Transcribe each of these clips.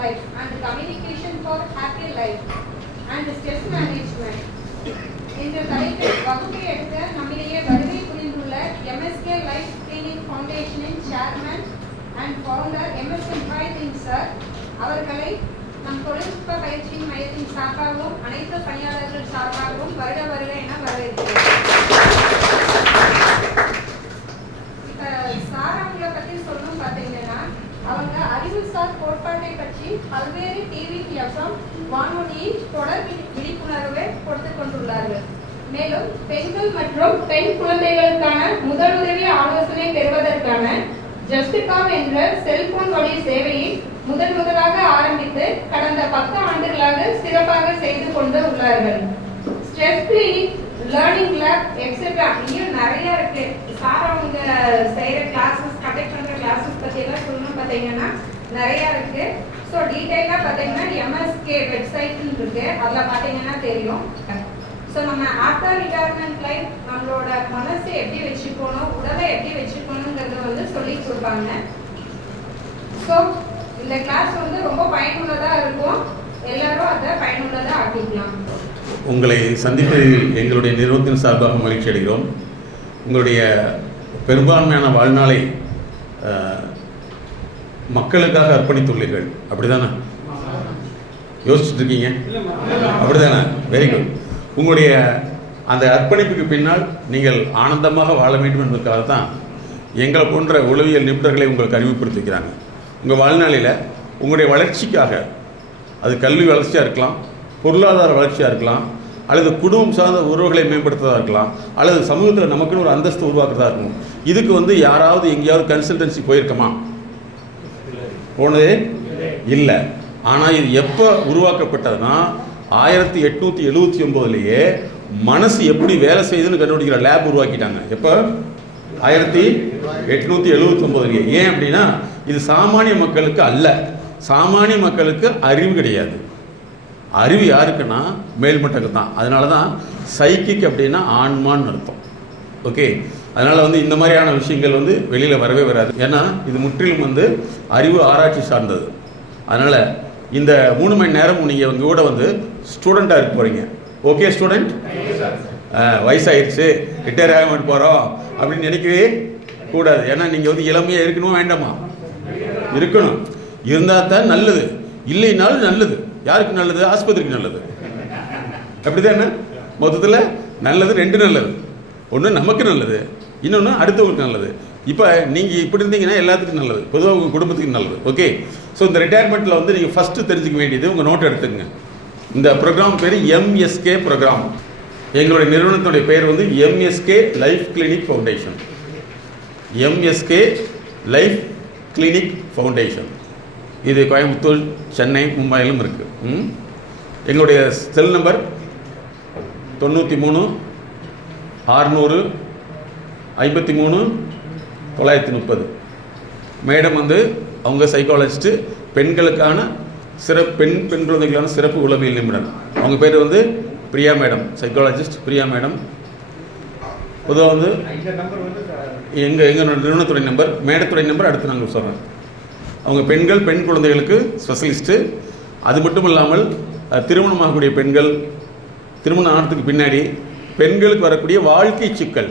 life and communication for happy life and stress management. இந்த தலைப்பில் வகுப்பை எடுக்க நம்மிடையே வருகை புரிந்துள்ள MSK லைஃப் கிளினிக் ஃபவுண்டேஷனின் சேர்மன் அண்ட் ஃபவுண்டர் MSN ஹாய்தின் சார் அவர்களை நம் தொழில்நுட்ப பயிற்சி மையத்தின் சார்பாகவும் அனைத்து பணியாளர்கள் சார்பாகவும் வருக வருக என வரவேற்கிறேன். இப்போ சார் அவங்களை பற்றி சொல்லணும் பார்த்தீங்கன்னா, அவங்க அறிவுசார் கோட்பாட்டை பற்றி பல்வேறு டிவி FM வானொலியில் தொடர் விழிப்புணர்வை கொடுத்து கொண்டுள்ளார்கள். மேலும் பெண்கள் மற்றும் பெண் குழந்தைகளுக்கான முதலுதவி ஆலோசனை பெறுவதற்கான ஜஸ்டிகாம் என்ற செல்போன் வழி சேவையை முதலாக ஆரம்பித்து கடந்த 10 ஆண்டுகளாக சிறப்பாக செய்து கொண்டு உள்ளார்கள். Stress clinic, learning lab etcetera இன்னும் நிறைய இருக்கு. சார் அவங்க செய்யற கிளாஸஸ், கண்டக்ட் பண்ற கிளாஸஸ் பத்தி எல்லாம் சொல்லணும் பார்த்தீங்கன்னா நிறைய இருக்கு. ஸோ டீட்டெயிலாக பார்த்தீங்கன்னா MSK வெப்சைட்னு இருக்கு, அதில் பார்த்தீங்கன்னா தெரியும். ஸோ நம்ம ஆஃப்டர் ரிட்டையர்மெண்ட் லைஃப் நம்மளோட மனசை எப்படி வச்சுக்கணும், உடலை எப்படி வச்சுக்கணுங்கிறத வந்து சொல்லி கொடுப்பாங்க. ஸோ இந்த கிளாஸ் வந்து ரொம்ப பயனுள்ளதாக இருக்கும். எல்லாரும் அதை பயனுள்ளதாக ஆக்கிக்கலாம். உங்களை சந்திப்பதில் எங்களுடைய நிறுவனத்தின் சார்பாக மகிழ்ச்சி அடைகிறோம். உங்களுடைய பெரும்பான்மையான வாழ்நாளை மக்களுக்காக அர்ப்பணித்துள்ளீர்கள், அப்படிதானே? யோசிச்சுட்டு இருக்கீங்க, அப்படிதானே? Very good. உங்களுடைய அந்த அர்ப்பணிப்புக்கு பின்னால் நீங்கள் ஆனந்தமாக வாழ வேண்டும் என்பதற்காக தான் எங்களை போன்ற உளவியல் நிபுணர்களை உங்களுக்கு அறிமுகப்படுத்தி வைக்கிறாங்க. உங்கள் வாழ்நாளில் உங்களுடைய வளர்ச்சிக்காக, அது கல்வி வளர்ச்சியாக இருக்கலாம், பொருளாதார வளர்ச்சியாக இருக்கலாம், அல்லது குடும்பம் சார்ந்த உறவுகளை மேம்படுத்துவதாக இருக்கலாம், அல்லது சமூகத்தில் நமக்குன்னு ஒரு அந்தஸ்து உருவாக்குறதா இருக்கும். இதுக்கு வந்து யாராவது எங்கேயாவது கன்சல்டன்சி போயிருக்கமா? போனதே இல்லை. ஆனால் இது எப்போ உருவாக்கப்பட்டதுன்னா 1879 மனசு எப்படி வேலை செய்யுதுன்னு கண்டுபிடிக்கிற லேப் உருவாக்கிட்டாங்க. எப்போ? 1879. ஏன் அப்படின்னா இது சாமானிய மக்களுக்கு அல்ல. சாமானிய மக்களுக்கு அறிவு கிடையாது. அறிவு யாருக்குன்னா மேல்மட்டக்கு தான். அதனால தான் சைக்கிக் அப்படின்னா ஆன்மான்னு அர்த்தம். ஓகே, அதனால் வந்து இந்த மாதிரியான விஷயங்கள் வந்து வெளியில் வரவே வராது. ஏன்னா இது முற்றிலும் வந்து அறிவு ஆராய்ச்சி சார்ந்தது. அதனால் இந்த 3 மணி நேரம் நீங்கள் உங்கள் கூட வந்து ஸ்டூடெண்ட்டாக இருக்க போகிறீங்க. ஓகே ஸ்டூடெண்ட், வயசாகிடுச்சு ரிட்டையர் ஆக போகிறோம் அப்படின்னு நினைக்கவே கூடாது. ஏன்னா நீங்கள் வந்து இளமையாக இருக்கணும், வேண்டாமா? இருக்கணும். இருந்தால் தான் நல்லது, இல்லைனாலும் நல்லது. யாருக்கு நல்லது? ஆஸ்பத்திரிக்கு நல்லது. அப்படிதான். மொத்தத்தில் நல்லது 2 நல்லது. ஒன்று நமக்கு நல்லது, இன்னொன்று அடுத்தவங்களுக்கு நல்லது. இப்போ நீங்கள் இப்படி இருந்தீங்கன்னா எல்லாத்துக்கும் நல்லது, பொதுவாக உங்கள் குடும்பத்துக்கு நல்லது. ஓகே, ஸோ இந்த ரிட்டையர்மெண்ட்டில் வந்து நீங்கள் ஃபஸ்ட்டு தெரிஞ்சுக்க வேண்டியது, உங்கள் நோட்டை எடுத்துக்கங்க. இந்த ப்ரோக்ராம் பேர் MSK ப்ரோக்ராம். எங்களுடைய நிறுவனத்துடைய பேர் வந்து MSK life clinic foundation. MSK life clinic foundation. இது கோயம்புத்தூர், சென்னை, மும்பையிலும் இருக்குது. எங்களுடைய செல் நம்பர் 93 600 53 930. மேடம் வந்து அவங்க சைக்காலஜிஸ்ட்டு, பெண்களுக்கான பெண் குழந்தைகளான சிறப்பு உளவியல் நிபுணர். அவங்க பேர் வந்து Priya madam, psychologist Priya madam. பொதுவாக வந்து எங்கள் நிறுவனத்துடைய நம்பர், மேடத்துடைய நம்பர் அடுத்து நாங்கள் சொல்கிறேன். அவங்க பெண் குழந்தைகளுக்கு ஸ்பெஷலிஸ்ட்டு. அது மட்டும் இல்லாமல் திருமணமாகக்கூடிய பெண்கள், திருமணம் ஆனதுக்கு பின்னாடி பெண்களுக்கு வரக்கூடிய வாழ்க்கை சிக்கல்,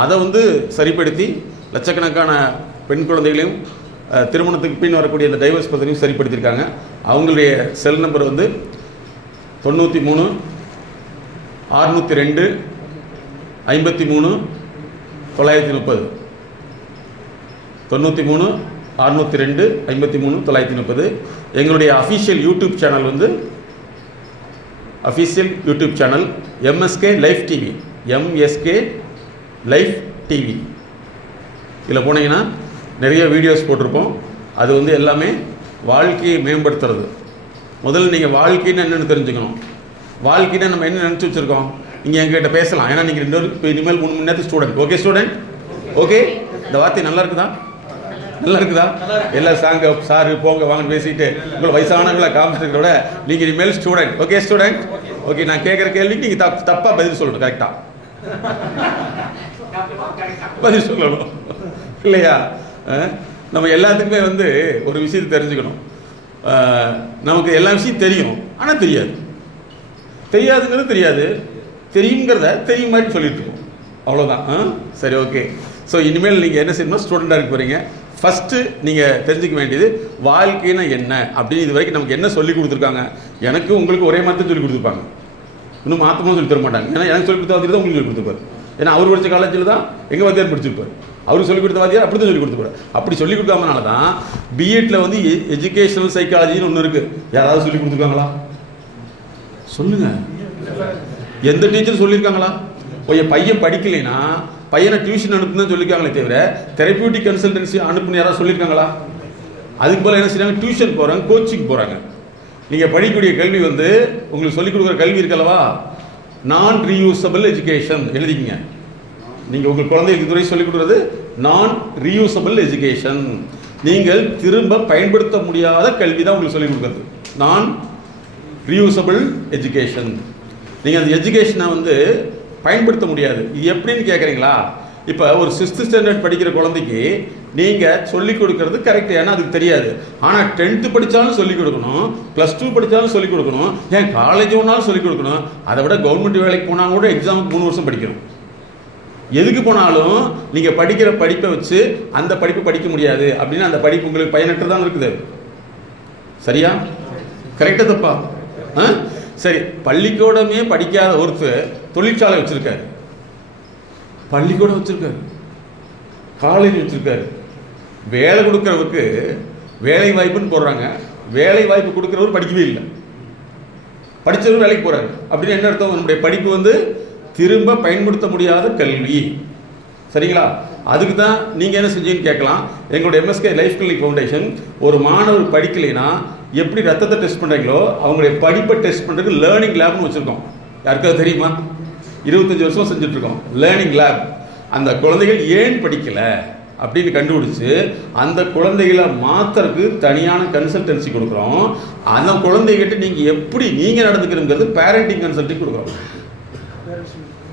அதை வந்து சரிப்படுத்தி லட்சக்கணக்கான பெண் குழந்தைகளையும் திருமணத்துக்கு பின் வரக்கூடிய இந்த டைவர்ஸ் பற்றியும் சரிப்படுத்தியிருக்காங்க. அவங்களுடைய செல் நம்பர் வந்து 93 602 53 930. 93 602 53 930. எங்களுடைய அஃபிஷியல் யூடியூப் சேனல் வந்து MSK life TV. MSK life TV. இதில் போனீங்கன்னா நிறைய வீடியோஸ் போட்டிருப்போம். அது வந்து எல்லாமே வாழ்க்கையை மேம்படுத்துறது. முதல்ல நீங்கள் வாழ்க்கைன்னு என்னென்னு தெரிஞ்சுக்கணும். வாழ்க்கைன்னா நம்ம என்ன நினச்சி வச்சுருக்கோம்? நீங்கள் எங்ககிட்ட பேசலாம். ஏன்னா நீங்கள் 2 இனிமேல் 3 மணி நேரத்துக்கு ஸ்டூடெண்ட். Okay student? ஓகே, இந்த வார்த்தை நல்லா இருக்குதா? நல்லா இருக்குதா? எல்லாம் சாரு போங்க வாங்கன்னு பேசிட்டு உங்களை வயசானவங்களை காமிச்சிருக்கிறத விட நீங்கள் இனிமேல் ஸ்டூடெண்ட். Okay student? ஓகே, நான் கேட்குற கேள்விக்கு நீங்கள் தப்பாக பதில் சொல்லணும், கரெக்டாக பதில் சொல்லணும் இல்லையா? நம்ம எல்லாத்துக்குமே வந்து ஒரு விஷயத்தை தெரிஞ்சுக்கணும். நமக்கு எல்லா விஷயம் தெரியும், ஆனால் தெரியாது. தெரியாதுங்கிறது தெரியாது, தெரியுங்கிறத தெரியும் மாதிரி சொல்லிட்டு இருக்கோம், அவ்வளோதான். சரி, ஓகே. ஸோ இனிமேல் நீங்கள் என்ன செய்யணும், ஸ்டூடெண்டாக இருக்க போகிறீங்க. ஃபஸ்ட்டு நீங்கள் தெரிஞ்சுக்க வேண்டியது வாழ்க்கைன்னா என்ன அப்படின்னு. இது வரைக்கும் நமக்கு என்ன சொல்லி கொடுத்துருக்காங்க? எனக்கு உங்களுக்கு ஒரே மாதிரி சொல்லி கொடுத்துருப்பாங்க, இன்னும் மாற்றமாக சொல்லி தர மாட்டாங்க. ஏன்னா எனக்கு சொல்லி கொடுத்த வாத்தியார் தான் உங்களுக்கு சொல்லி கொடுத்துருப்பாரு. ஏன்னா அவர் படித்த காலேஜில் தான் எங்கள் வாத்தியார் படிச்சிருப்பார். அவருக்கு சொல்லிக் கொடுத்த வாத்தியார் அப்படி தான் சொல்லி கொடுத்துருப்பாரு. அப்படி சொல்லி கொடுக்காமனால தான் பிஎட்டில் வந்து எஜுகேஷனல் சைக்காலஜின்னு ஒன்று இருக்குது. யாராவது சொல்லி கொடுத்துருக்காங்களா? சொல்லுங்கள். எந்த டீச்சர் சொல்லியிருக்காங்களா? என் பையன் படிக்கலைன்னா பையனை டியூஷன் அனுப்புன்னு சொல்லியிருக்காங்களே தவிர தெரப்பியூட்டிக் கன்சல்டன்சி அனுப்புன்னு யாராவது சொல்லியிருக்காங்களா? அதுக்கு போல் என்ன செய்யறாங்க, டியூஷன் போகிறாங்க, கோச்சிங் போகிறாங்க. நீங்கள் படிக்கக்கூடிய கல்வி வந்து உங்களுக்கு சொல்லிக் கொடுக்குற கல்வி இருக்கல்லவா, நான் ரீயூசபிள் எஜுகேஷன் எழுதிக்கிங்க. நீங்கள் உங்கள் குழந்தைகளுக்கு இதுவரை சொல்லிக் கொடுக்குறது நான் ரீயூசபிள் எஜுகேஷன். நீங்கள் திரும்ப பயன்படுத்த முடியாத கல்வி தான் உங்களுக்கு சொல்லிக் கொடுக்குறது நான் ரீயூசபிள் எஜுகேஷன். நீங்கள் அந்த எஜுகேஷனை வந்து பயன்படுத்த முடியாது. இது எப்படின்னு கேட்குறீங்களா? இப்போ ஒரு 6th ஸ்டாண்டர்ட் படிக்கிற குழந்தைக்கு நீங்கள் சொல்லிக் கொடுக்கறது கரெக்ட், ஏன்னா அதுக்கு தெரியாது. ஆனால் 10th படித்தாலும் சொல்லிக் கொடுக்கணும், +2 படித்தாலும் சொல்லிக் கொடுக்கணும், ஏன் காலேஜ் ஒன்றாலும் சொல்லிக் கொடுக்கணும். அதை விட கவர்மெண்ட் வேலைக்கு போனால் கூட எக்ஸாமுக்கு 3 வருஷம் படிக்கணும். எதுக்கு போனாலும் நீங்கள் படிக்கிற படிப்பை வச்சு அந்த படிப்பை படிக்க முடியாது அப்படின்னா அந்த படிப்பு உங்களுக்கு பயனற்றதான் இருக்குது. சரியா? கரெக்டாக தப்பா? சரி, பள்ளிக்கூடமே படிக்காத ஒருத்தர் தொழிற்சாலை வச்சிருக்காரு, பள்ளிக்கூடம் வச்சிருக்காரு, காலேஜ் வச்சிருக்காரு. வேலை கொடுக்கறவருக்கு வேலை வாய்ப்புன்னு போடுறாங்க, வேலை வாய்ப்பு கொடுக்குறவர் படிக்கவே இல்லை, படித்தவர் வேலைக்கு போகிறாரு. அப்படின்னு என்ன அர்த்தம்? நம்முடைய படிப்பு வந்து திரும்ப பயன்படுத்த முடியாத கல்வி. சரிங்களா? அதுக்கு தான் நீங்கள் என்ன செஞ்சீங்கன்னு கேட்கலாம். எங்களுடைய MSK லைஃப் கிளினிக் ஃபவுண்டேஷன் ஒரு மாணவர் படிக்கலைன்னா எப்படி ரத்தத்தை டெஸ்ட் பண்ணுறீங்களோ அவங்களுடைய படிப்பை டெஸ்ட் பண்ணுறதுக்கு லேர்னிங் லேப்னு வச்சுருக்கோம். யாருக்காவது தெரியுமா? 25 வருஷம் செஞ்சுட்ருக்கோம் லேர்னிங் லேப். அந்த குழந்தைகள் ஏன் படிக்கலை அப்படின்னு கண்டுபிடிச்சு அந்த குழந்தைகளை மாற்றுறதுக்கு தனியான கன்சல்டன்சி கொடுக்குறோம். அந்த குழந்தைகிட்ட நீங்கள் எப்படி நீங்கள் நடந்துக்கிறங்கிறது பேரண்டிங் கன்சல்டிங் கொடுக்குறோம்,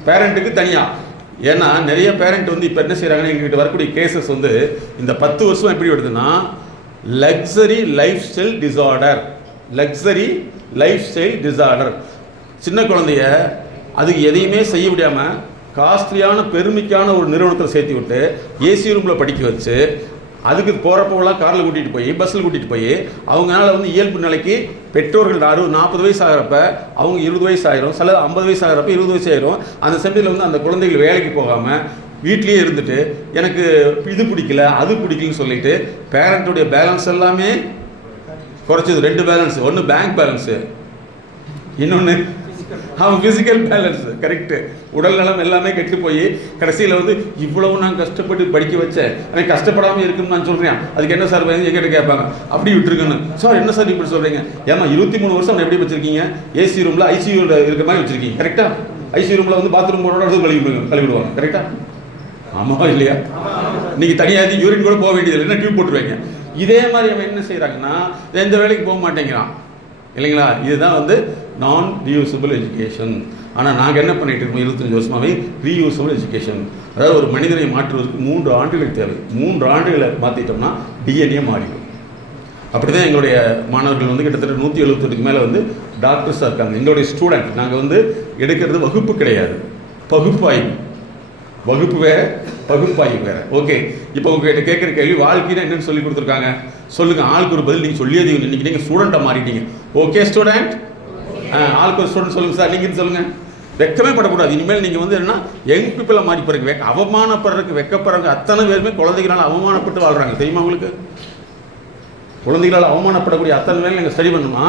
பேரண்ட்டுக்கு தனியாக. ஏன்னா நிறைய பேரண்ட் வந்து இப்போ என்ன செய்கிறாங்கன்னா, எங்ககிட்ட வரக்கூடிய கேசஸ் வந்து இந்த 10 வருஷம் எப்படி வருதுன்னா, luxury life style disorder, luxury life style disorder. சின்ன குழந்தைய அதுக்கு எதையுமே செய்ய முடியாமல் காஸ்ட்லியான பெருமைக்கான ஒரு நிறுவனத்தில் சேர்த்து விட்டு ஏசி ரூமில் படிக்க வச்சு அதுக்கு போகிறப்போலாம் காரில் கூட்டிகிட்டு போய் பஸ்ஸில் கூட்டிகிட்டு போய் அவங்களால வந்து இயல்பு நிலைக்கு பெற்றோர்கள் 40 வயசு ஆகிறப்ப அவங்க 20 வயசு ஆயிரும், சில 50 வயசு ஆகிறப்ப 20 வயசு ஆயிரும். அந்த சமயத்தில் வந்து அந்த குழந்தைகள் வேலைக்கு போகாமல் வீட்லேயே இருந்துட்டு எனக்கு இது பிடிக்கல அது பிடிக்கலன்னு சொல்லிட்டு பேரண்ட்டுடைய பேலன்ஸ் எல்லாமே குறைச்சது. 2 பேலன்ஸ், ஒன்று பேங்க் பேலன்ஸு, இன்னொன்று அவன் ஃபிசிக்கல் பேலன்ஸ். கரெக்டு. உடல் நலம் எல்லாமே கெட்டு போய் கடைசியில் வந்து இவ்வளவு நான் கஷ்டப்பட்டு படிக்க வச்சேன், எனக்கு கஷ்டப்படாமல் இருக்குன்னு நான் சொல்கிறேன். அதுக்கு என்ன சார் எங்கிட்ட கேட்பாங்க, அப்படி விட்டுருக்குன்னு. சார் என்ன சார் இப்படி சொல்கிறீங்க? ஏன்னா 23 வருஷம் எப்படி வச்சுருக்கீங்க? ஏசி ரூமில் ஐசியூவில் இருக்கிற மாதிரி வச்சுருக்கீங்க. கரெக்டாக? ஐசியூ ரூமில் வந்து பாத்ரூம் போனோட கழுவிடுவாங்க. கரெக்டாக? ஆமாவா இல்லையா? நீங்கள் தனியாக யூரின் கூட போக வேண்டியது இல்லைன்னா டியூப் போட்டுருவீங்க. இதே மாதிரி அவன் என்ன செய்கிறாங்கன்னா எந்த வேலைக்கு போக மாட்டேங்கிறான் இல்லைங்களா? இதுதான் வந்து நான் ரீயூசபிள் எஜுகேஷன். ஆனால் நாங்கள் என்ன பண்ணிட்டு இருக்கோம் 25 வருஷமாகவே ரீயூசபிள் எஜுகேஷன். அதாவது ஒரு மனிதனை மாற்றுவதற்கு 3 ஆண்டுகள் தேவை. 3 ஆண்டுகளை மாற்றிட்டோம்னா டிஎன்ஏ மாறிடும். அப்படி தான் எங்களுடைய மாணவர்கள் வந்து கிட்டத்தட்ட 178க்கு மேலே வந்து டாக்டர்ஸாக இருக்காங்க. எங்களுடைய ஸ்டூடெண்ட். நாங்கள் வந்து எடுக்கிறது வகுப்பு கிடையாது, பகுப்பாய்வு. வகுப்பு வேறு, பகுப்பாய்வு வேறு. ஓகே, இப்போ உங்ககிட்ட கேட்குற கேள்வி வாழ்க்கையில் என்னென்னு சொல்லி கொடுத்துருக்காங்க சொல்லுங்கள். ஆளுக்கு ஒரு பதில் நீங்கள் சொல்லியது. இன்றைக்கி நீங்கள் ஸ்டூடெண்ட்டாக மாறிட்டீங்க. ஓகே ஸ்டூடெண்ட், ஆளுக்கு ஒரு ஸ்டூடெண்ட் சொல்லுங்கள் சார். நீங்கள் சொல்லுங்கள். வெக்கமே படக்கூடாது. இனிமேல் நீங்கள் வந்து என்ன யங் பீப்புளை மாறி போகிறீங்க. அவமானப்படுறதுக்கு வெக்கப்படுறதுக்கு அத்தனை பேருமே குழந்தைகளால் அவமானப்பட்டு வாழ்கிறாங்க. தெரியுமா உங்களுக்கு? குழந்தைகளால் அவமானப்படக்கூடிய அத்தனை பேர் நீங்கள் ஸ்டடி பண்ணணுமா?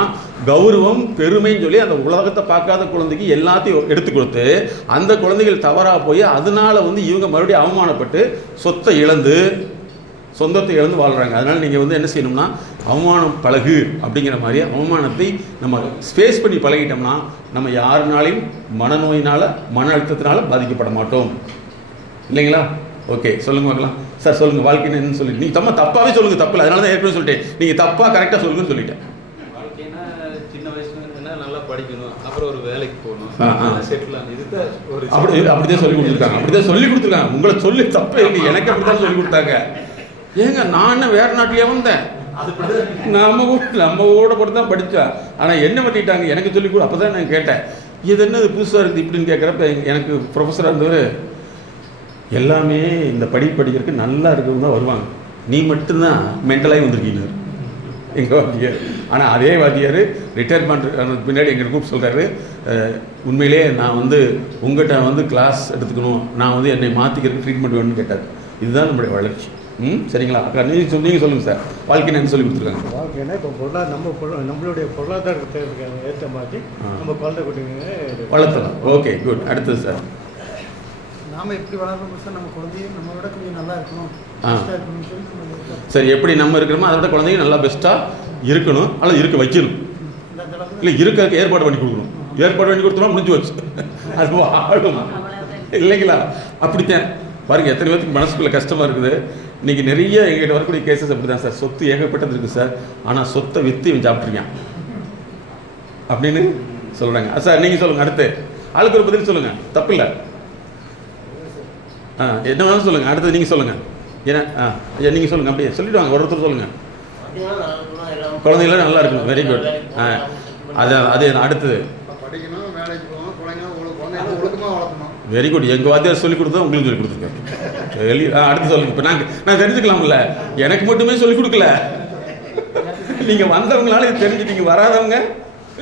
கௌரவம் பெருமைன்னு சொல்லி அந்த உலகத்தை பார்க்காத குழந்தைக்கு எல்லாத்தையும் எடுத்து கொடுத்து அந்த குழந்தைகள் தவறாக போய் அதனால வந்து இவங்க மறுபடியும் அவமானப்பட்டு சொந்தத்தை இழந்து வாழ்கிறாங்க. அதனால் நீங்கள் வந்து என்ன செய்யணும்னா அவமானம் பழகு அப்படிங்கிற மாதிரி அவமானத்தை நம்ம ஸ்பேஸ் பண்ணி பழகிட்டோம்னா நம்ம யாருனாலையும் மனநோயினால் மன அழுத்தத்தினால பாதிக்கப்பட மாட்டோம். இல்லைங்களா? ஓகே, சொல்லுங்க பார்க்கலாம். சார் சொல்லுங்கள், வாழ்க்கைன்னு என்னன்னு சொல்லிட்டு நீங்கள் தப்பாகவே சொல்லுங்கள். தப்பு இல்லை, அதனால தான் ஏற்கனவே சொல்லிட்டேன். நீங்கள் தப்பாக கரெக்டாக சொல்லுங்கன்னு சொல்லிட்டேன். வாழ்க்கைன்னா சின்ன வயசுல என்ன நல்லா படிக்கணும், அப்புறம் ஒரு வேலைக்கு போகணும், செட்டில் ஆகணும். இதுதான் ஒரு அப்படிதான் சொல்லி கொடுத்துருக்காங்க. அப்படிதான் சொல்லி கொடுத்துருக்காங்க. உங்களை சொல்லி தப்பே இல்லை, எனக்கு அப்படிதான் சொல்லி கொடுத்தாங்க. ஏங்க நான் வேற நாட்டிலே வந்தேன், நம்ம கூட போட்டு தான் படித்தேன். ஆனால் என்ன பண்ணிட்டாங்க எனக்கு சொல்லி கூட. அப்போ தான் நான் கேட்டேன், இது என்னது புதுசாக இருக்குது இப்படின்னு கேட்குறப்ப எனக்கு ப்ரொஃபஸராக இருந்தவர், எல்லாமே இந்த படிக்கிறதுக்கு நல்லா இருக்கிறவங்க தான் வருவாங்க, நீ மட்டும்தான் மென்டலாகி வந்திருக்கீங்க எங்கள் வாத்தியார். ஆனால் அதே வாத்தியார் ரிட்டையர் பண்ணுறதுக்கு பின்னாடி எங்கள் கூப்பிட்டு சொல்கிறாரு, உண்மையிலே நான் உங்கள்கிட்ட கிளாஸ் எடுத்துக்கணும், நான் என்னை மாற்றிக்கிறதுக்கு ட்ரீட்மெண்ட் வேணும்னு கேட்டார். இதுதான் நம்மளுடைய வளர்ச்சி. சரிங்களா அக்கா, நீங்கள் சொல்லுங்கள் சார், வாழ்க்கை என்ன சொல்லி கொடுத்துருக்காங்க? வாழ்க்கைன்னா இப்போ நம்மளுடைய பொருளாதாரத்தை ஏற்ற மாதிரி நம்ம குழந்தை குட்டிங்க வளர்த்தலாம். Okay, good. அடுத்தது சார், நாம் எப்படி வளர்க்கணும் சார், நம்ம குழந்தையும் நம்மளோட கொஞ்சம் நல்லா இருக்கணும், சரி, எப்படி நம்ம இருக்கிறோமோ அதை விட குழந்தைங்க நல்லா பெஸ்ட்டாக இருக்கணும், அல்லது இருக்க வைக்கணும், இல்லை இருக்க ஏற்பாடு பண்ணி கொடுக்கணும். ஏற்பாடு பண்ணி கொடுத்தோம்னா முடிஞ்சு வச்சு அது ஆடும் இல்லைங்களா? அப்படித்தான் பாருங்கள், எத்தனை பேருக்கு மனசுக்குள்ள கஷ்டமாக இருக்குது. இன்றைக்கி நிறைய எங்கிட்ட வரக்கூடிய கேசஸ் அப்படி தான் சார். சொத்து ஏகப்பட்டது இருக்குது சார், ஆனால் சொத்தை விற்று இவன் சாப்பிட்ருக்கான் அப்படின்னு சொல்கிறாங்க. சார் நீங்கள் சொல்லுங்கள், அடுத்து ஆளுக்கு ஒரு பதில் சொல்லுங்கள், தப்பு இல்லை. என்ன வேணாலும் சொல்லுங்கள். அடுத்தது நீங்கள் சொல்லுங்கள். ஏன்னா ஐயா நீங்கள் சொல்லுங்கள், அப்படியே சொல்லிவிடுவாங்க, ஒருத்தர் சொல்லுங்கள். குழந்தைங்களாம் நல்லா இருக்கணும். Very good. அது அடுத்தது வெரி குட். எங்கள் வாத்தியார் சொல்லிக் கொடுத்தா உங்களுக்கு சொல்லிக் கொடுத்துருக்கேன். அடுத்து சொல்லுங்கள். இப்போ நான் தெரிஞ்சுக்கலாம்ல, எனக்கு மட்டுமே சொல்லிக் கொடுக்கல, நீங்கள் வந்தவங்களால இது தெரிஞ்சுட்டீங்க. வராதவங்க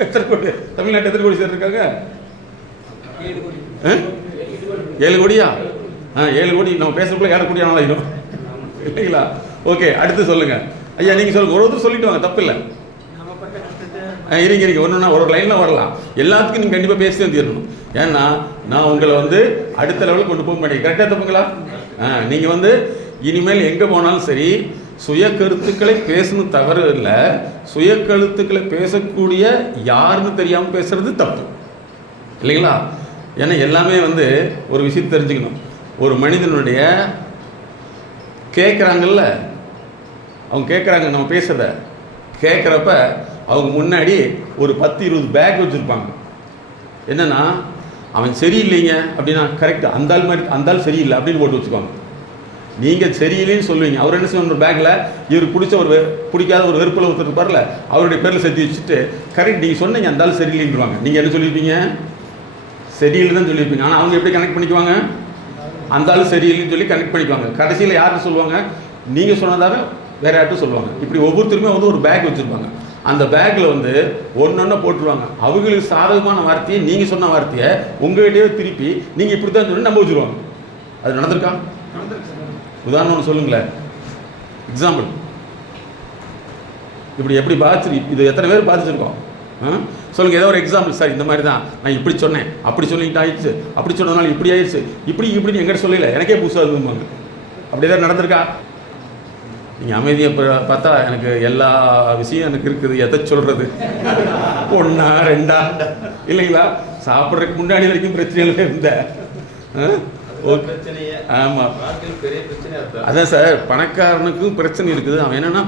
எத்தனை கோடி தமிழ்நாட்டு எத்தனை கோடி சேர்ந்துருக்காங்க? 7 கோடியா? 7 கோடி. நம்ம பேசுறதுக்குள்ள 7 கோடி ஆனாலும் இல்லைங்களா? ஓகே, அடுத்து சொல்லுங்கள் ஐயா. நீங்கள் சொல்லுங்கள், ஒருத்தர் சொல்லிட்டு வாங்க, தப்பு இல்லை. இருங்க ஒன்றுனா ஒரு லைனில் வரலாம். எல்லாத்துக்கும் நீங்கள் கண்டிப்பாக பேசி தான் தீரணும். ஏன்னா நான் உங்களை அடுத்த லெவலுக்கு கொண்டு போக மாட்டேங்க. கரெக்டாக தப்புங்களா? நீங்கள் இனிமேல் எங்கே போனாலும் சரி, சுய கருத்துக்களை பேசணும் தவறு இல்லை, சுய கருத்துக்களை பேசக்கூடிய யாருன்னு தெரியாமல் பேசுறது தப்பு இல்லைங்களா? ஏன்னா எல்லாமே ஒரு விஷயத்தை தெரிஞ்சுக்கணும். ஒரு மனிதனுடைய கேட்குறாங்கல்ல, அவங்க கேட்குறாங்க, நம்ம பேசுகிறத கேட்குறப்ப அவங்க முன்னாடி ஒரு 10-20 பேக் வச்சுருப்பாங்க. என்னென்னா, அவன் சரியில்லைங்க அப்படின்னா கரெக்ட், அந்தாள் சரியில்லை அப்படின்னு போட்டு வச்சுக்குவாங்க. நீங்கள் சரியில்லைன்னு சொல்லுவீங்க, அவர் என்ன செய்வாங்க, ஒரு பேக்கில் இவர் பிடிக்காத ஒரு வெறுப்பில் ஒருத்தர் இருப்பார்ல, அவருடைய பேரில் சேர்த்து வச்சுட்டு கரெக்ட் நீங்கள் சொன்னீங்க அந்தாள் சரியில்லைன்றாங்க. நீங்கள் என்ன சொல்லியிருப்பீங்க? சரியில்லை தான் சொல்லியிருப்பீங்க. ஆனால் அவங்க எப்படி கனெக்ட் பண்ணிக்குவாங்க? அந்தாலும் சரியில்லைன்னு சொல்லி கனெக்ட் பண்ணிக்குவாங்க. கடைசியில் யார்கிட்ட சொல்லுவாங்க? நீங்கள் சொன்னதாக வேற யார்ட்டும் சொல்லுவாங்க. இப்படி ஒவ்வொருத்தருமே ஒரு பேக் வச்சுருப்பாங்க. அந்த பேக்கில் ஒன்று போட்டுருவாங்க. அவங்களுக்கு சாதகமான வார்த்தையை, நீங்கள் சொன்ன வார்த்தையை உங்கள்கிட்டயே திருப்பி நீங்கள் இப்படி தான் சொல்லி நம்ப வச்சுருவாங்க. அது நடந்திருக்கா? உதாரணம் ஒன்று சொல்லுங்களேன், எக்ஸாம்பிள். இப்படி எப்படி பாதிச்சிருக்கு, இது எத்தனை பேர் பாதிச்சிருக்கோம் சொல்லுங்கள். ஏதோ ஒரு எக்ஸாம்பிள். சார் இந்த மாதிரி தான் நான் இப்படி சொன்னேன், அப்படி சொல்லிட்டு ஆயிடுச்சு, அப்படி சொன்னதுனால இப்படி ஆயிடுச்சு, இப்படின்னு எங்கிட்ட சொல்லல, எனக்கே புதுசாக இருக்கும்பாங்க. அப்படி ஏதாவது நடந்திருக்கா? நீங்கள் அமைதியை பார்த்தா எனக்கு எல்லா விஷயம் எனக்கு இருக்குது, எதை சொல்கிறது, 1 2 இல்லைங்களா? சாப்பிட்றதுக்கு முன்னாடி வரைக்கும் பிரச்சனையில் இருந்தேன். ஆமாம், அதான் சார், பணக்காரனுக்கும் பிரச்சனை இருக்குது. அவன் என்னென்னா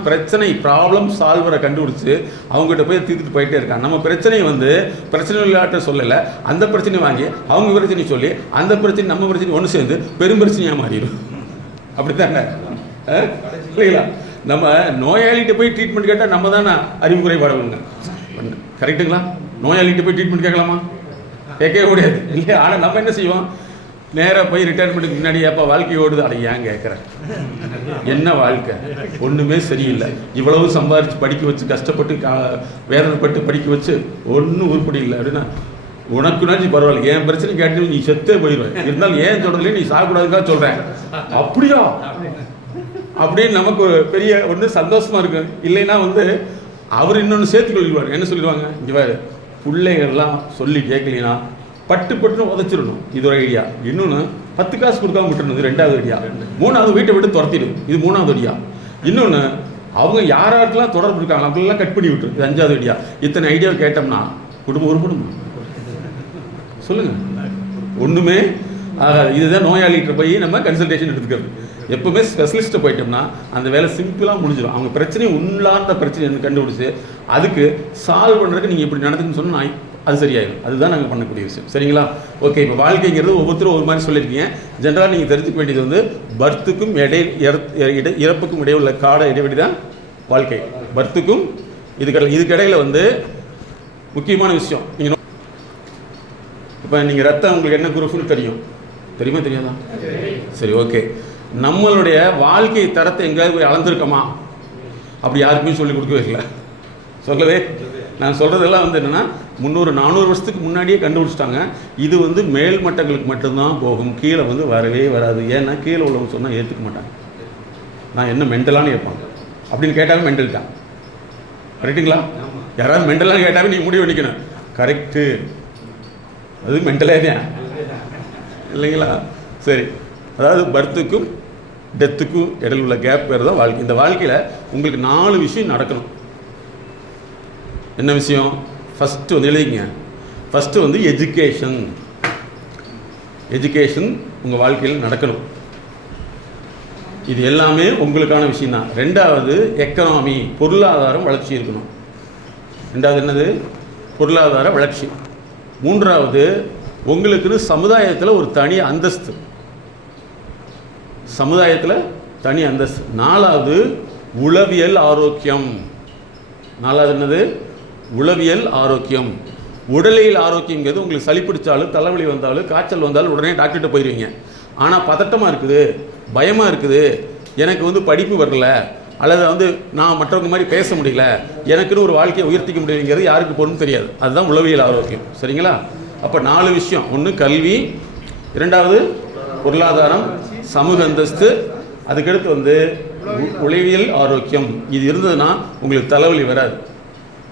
ப்ராப்ளம் சால்வரை கண்டுபிடிச்சி அவங்ககிட்ட போய் தீர்த்துட்டு போயிட்டே இருக்கான். நம்ம பிரச்சனையை பிரச்சனை இல்லாட்ட சொல்லலை, அந்த பிரச்சனையை வாங்கி அவங்க பிரச்சனையை சொல்லி அந்த பிரச்சனை நம்ம பிரச்சனை ஒன்று சேர்ந்து பெரும் பிரச்சனையாக மாறிடும். அப்படித்தானே இல்லைங்களா? நம்ம நோயாளிகிட்ட போய் ட்ரீட்மெண்ட் கேட்டால் நம்ம தானே அறிவு குறைபாடுங்க. கரெக்டுங்களா? நோயாளிகிட்ட போய் ட்ரீட்மெண்ட் கேட்கலாமா? கேட்கவே முடியாது இல்லையா? ஆனால் நம்ம என்ன செய்வோம், நேராக போய் ரிட்டையர்மெண்ட்டுக்கு முன்னாடி எப்போ வாழ்க்கை ஓடுது, அதை ஏன் கேட்குறேன்? என்ன வாழ்க்கை, ஒன்றுமே சரியில்லை, இவ்வளவு சம்பாரித்து படிக்க வச்சு கஷ்டப்பட்டு வேதனைப்பட்டு படிக்க வச்சு ஒன்றும் உருப்படி இல்லை அப்படின்னா, உனக்குனாச்சு பரவாயில்ல, என் பிரச்சனை கேட்டு நீ செத்தே போயிடுவேன், இருந்தாலும் ஏன் சொல்கிறதுல நீ சாப்பிடாதுக்காக சொல்கிறேன். அப்படியா அப்படின்னு நமக்கு ஒரு பெரிய ஒன்று சந்தோஷமாக இருக்கும். இல்லைன்னா அவர் இன்னொன்று சேர்த்து கொள்வார். என்ன சொல்லிடுவாங்க, இங்கே வேறு பிள்ளைகள்லாம் சொல்லி கேட்கலனா பட்டுன்னு உதச்சிடணும், இது ஒரு ஐடியா. இன்னொன்று 10 காசு கொடுக்காம விட்டுருணும், இது 2வது ஐடியா. 3வது வீட்டை விட்டு துரத்திடும், இது 3வது ஐடியா. இன்னொன்று அவங்க யாராருக்கெல்லாம் தொடர்பு இருக்காங்க அவங்களெல்லாம் கட் பண்ணி விட்டுரும், இது 5வது ஐடியா. இத்தனை ஐடியாவை கேட்டோம்னா குடும்பம் உருப்படுமா? சொல்லுங்கள், ஒன்றுமே ஆகாது. இதுதான் நோயாளிகிட்ட போய் நம்ம கன்சல்டேஷன் எடுத்துக்கிறது. எப்பவுமே ஸ்பெஷலிஸ்ட்டை போயிட்டோம்னா அந்த வேலை சிம்பிளாக முடிஞ்சிடும். அவங்க பிரச்சனையை உள்ளார்ந்த பிரச்சனை கண்டுபிடிச்சி அதுக்கு சால்வ் பண்ணுறதுக்கு நீங்கள் இப்படி நடந்துன்னு சொன்னால் அது சரியாயிடும். அதுதான் நாங்கள் பண்ணக்கூடிய விஷயம். சரிங்களா? ஓகே, இப்போ வாழ்க்கைங்கிறது ஒவ்வொருத்தரும் ஒரு மாதிரி சொல்லியிருக்கீங்க. ஜென்ரலாக நீங்கள் தெரிஞ்சுக்க வேண்டியது பர்த்துக்கும் இறப்புக்கும் இடையே உள்ள கால இடைவெளி தான் வாழ்க்கை. பர்த்துக்கும் இதுக்கிடையில் வந்து முக்கியமான விஷயம். நீங்கள் இப்போ நீங்கள் ரத்தம் உங்களுக்கு என்ன குரூப்னு தெரியுமா தெரியாதா? சரி, ஓகே. நம்மளுடைய வாழ்க்கை தரத்தை எங்கேயாவது போய் அளந்திருக்கோமா? அப்படி யாருக்குமே சொல்லிக் கொடுக்கவே இல்லை. சொல்லவே நான் சொல்கிறதெல்லாம் வந்து என்னென்னா 300-400 வருஷத்துக்கு முன்னாடியே கண்டுபிடிச்சிட்டாங்க. இது வந்து மேல் மட்டங்களுக்கு மட்டும்தான் போகும், கீழே வந்து வரவே வராது. ஏன்னா கீழே உள்ளவங்க சொன்னால் ஏற்றுக்க மாட்டாங்க. நான் என்ன மெண்டலான்னு கேட்பாங்க. அப்படின்னு கேட்டாலும் மெண்டல் தான். கரெக்டுங்களா? யாராவது மெண்டலான்னு கேட்டாலும் நீங்கள் முடிவு பண்ணிக்கணும். கரெக்டு, அது மெண்டலே தான் இல்லைங்களா? சரி, அதாவது பர்த்துக்கும் டெத்துக்கும் இடையில் உள்ள கேப் பேர் தான் வாழ்க்கை. இந்த வாழ்க்கையில் உங்களுக்கு 4 விஷயம் நடக்கணும். என்ன விஷயம்? ஃபஸ்ட்டு வந்து எழுதிங்க. ஃபஸ்ட்டு வந்து எஜுகேஷன் உங்கள் வாழ்க்கையில் நடக்கணும். இது எல்லாமே உங்களுக்கான விஷயம்தான். ரெண்டாவது எக்கனாமி, பொருளாதாரம் வளர்ச்சி இருக்கணும். ரெண்டாவது என்னது? பொருளாதார வளர்ச்சி. மூன்றாவது உங்களுக்குன்னு சமுதாயத்தில் ஒரு தனி அந்தஸ்து. நாலாவது உளவியல் ஆரோக்கியம். நாலாவது என்னது? உளவியல் ஆரோக்கியம். உடலியல் ஆரோக்கியங்கிறது உங்களுக்கு சளி பிடிச்சாலும், தலைவலி வந்தாலும், காய்ச்சல் வந்தாலும் உடனே டாக்டர்கிட்ட போயிடுவீங்க. ஆனால் பதட்டமாக இருக்குது, பயமாக இருக்குது, எனக்கு வந்து படிப்பு வரல, அல்லது வந்து நான் மற்றவங்க மாதிரி பேச முடியல, எனக்குன்னு ஒரு வாழ்க்கையை உயர்த்திக்க முடியுங்கிறது யாருக்கு போகணும்னு தெரியாது. அதுதான் உளவியல் ஆரோக்கியம். சரிங்களா? அப்போ 4 விஷயம். ஒன்று கல்வி, இரண்டாவது பொருளாதாரம், சமூக அந்தஸ்து, அதுக்கடுத்து வந்து உளவியல் ஆரோக்கியம். இது இருந்ததுன்னா உங்களுக்கு தலைவலி வராது,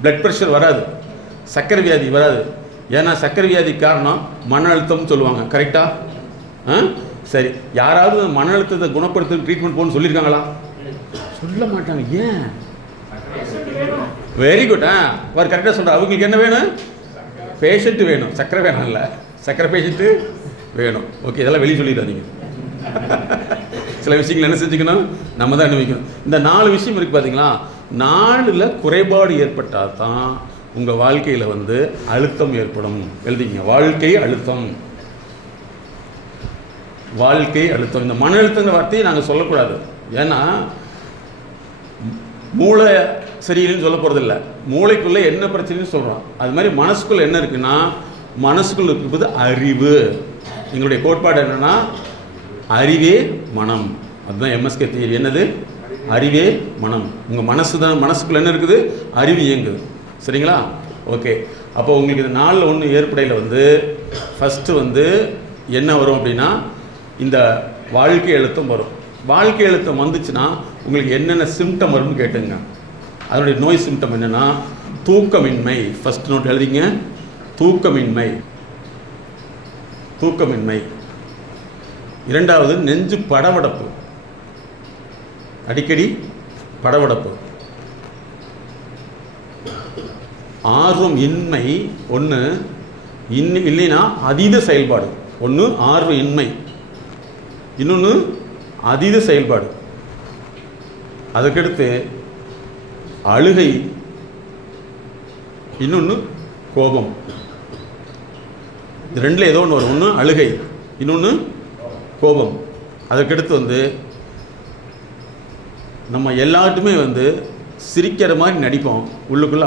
பிளட் ப்ரெஷர் வராது, சர்க்கரை வியாதி வராது. ஏன்னா சர்க்கரை வியாதி காரணம் மன அழுத்தம்னு சொல்லுவாங்க. கரெக்டாக? சரி, யாராவது மன அழுத்தத்தை குணப்படுத்த ட்ரீட்மெண்ட் போகணும்னு சொல்லியிருக்காங்களா? சொல்ல மாட்டாங்க. ஏன்? Very good. அவர் கரெக்டாக சொல்கிறார். அவங்களுக்கு என்ன வேணும்? பேஷண்ட்டு வேணும், சர்க்கரை வேணும். இல்லை, சர்க்கரை பேஷண்ட்டு வேணும். ஓகே, இதெல்லாம் வெளியே சொல்லிடாதீங்க. சில விஷயங்கள் என்ன செஞ்சுக்கணும், நம்ம தான் அனுபவிக்கணும். இந்த 4 விஷயம் இருக்குது பார்த்தீங்களா? 4ல் குறைபாடு ஏற்பட்டால் தான் உங்கள் வாழ்க்கையில் வந்து அழுத்தம் ஏற்படும். எழுதிங்க, வாழ்க்கை அழுத்தம். இந்த மன அழுத்தங்கிற வார்த்தையை நாங்கள் சொல்லக்கூடாது. ஏன்னா மூளை சரியில்லைன்னு சொல்ல போகிறதில்ல, மூளைக்குள்ளே என்ன பிரச்சனைன்னு சொல்கிறோம். அது மாதிரி மனசுக்குள்ளே என்ன இருக்குன்னா, மனசுக்குள்ளே இருப்பது அறிவு. எங்களுடைய கோட்பாடு என்னென்னா, அறிவே மனம். அதுதான் எம்எஸ்கே தியரி. என்னது? அறிவே மனம். உங்கள் மனசுக்குள்ளே என்ன இருக்குது? அறிவு இயங்குது. சரிங்களா? ஓகே. அப்போ உங்களுக்கு இந்த 4ல் 1 ஏற்படையில் வந்து ஃபஸ்ட்டு வந்து என்ன வரும் அப்படின்னா, இந்த வாழ்க்கை அழுத்தம் வரும். வாழ்க்கை அழுத்தம் வந்துச்சுன்னா உங்களுக்கு என்னென்ன சிம்டம் வரும்னு கேட்டுங்க. அதனுடைய நோய் சிம்டம் என்னென்னா, தூக்கமின்மை. ஃபஸ்ட் நோட் எழுதிங்க, தூக்கமின்மை. இரண்டாவது நெஞ்சு படபடப்பு, அடிக்கடி படபடப்பு. ஆர்வம் இன்மை. ஒன்று இல்லைன்னா அதீத செயல்பாடு. ஒன்று ஆர்வ இன்மை, இன்னொன்று அதீத செயல்பாடு. அதுக்கடுத்து அழுகை, இன்னொன்று கோபம். இது 2ல் ஏதோ ஒன்று வரும். ஒன்று அழுகை, இன்னொன்று கோபம். அதுக்கடுத்து வந்து நம்ம எல்லாருமே வந்து சிரிக்கிற மாதிரி நடிப்போம், உள்ளுக்குள்ளே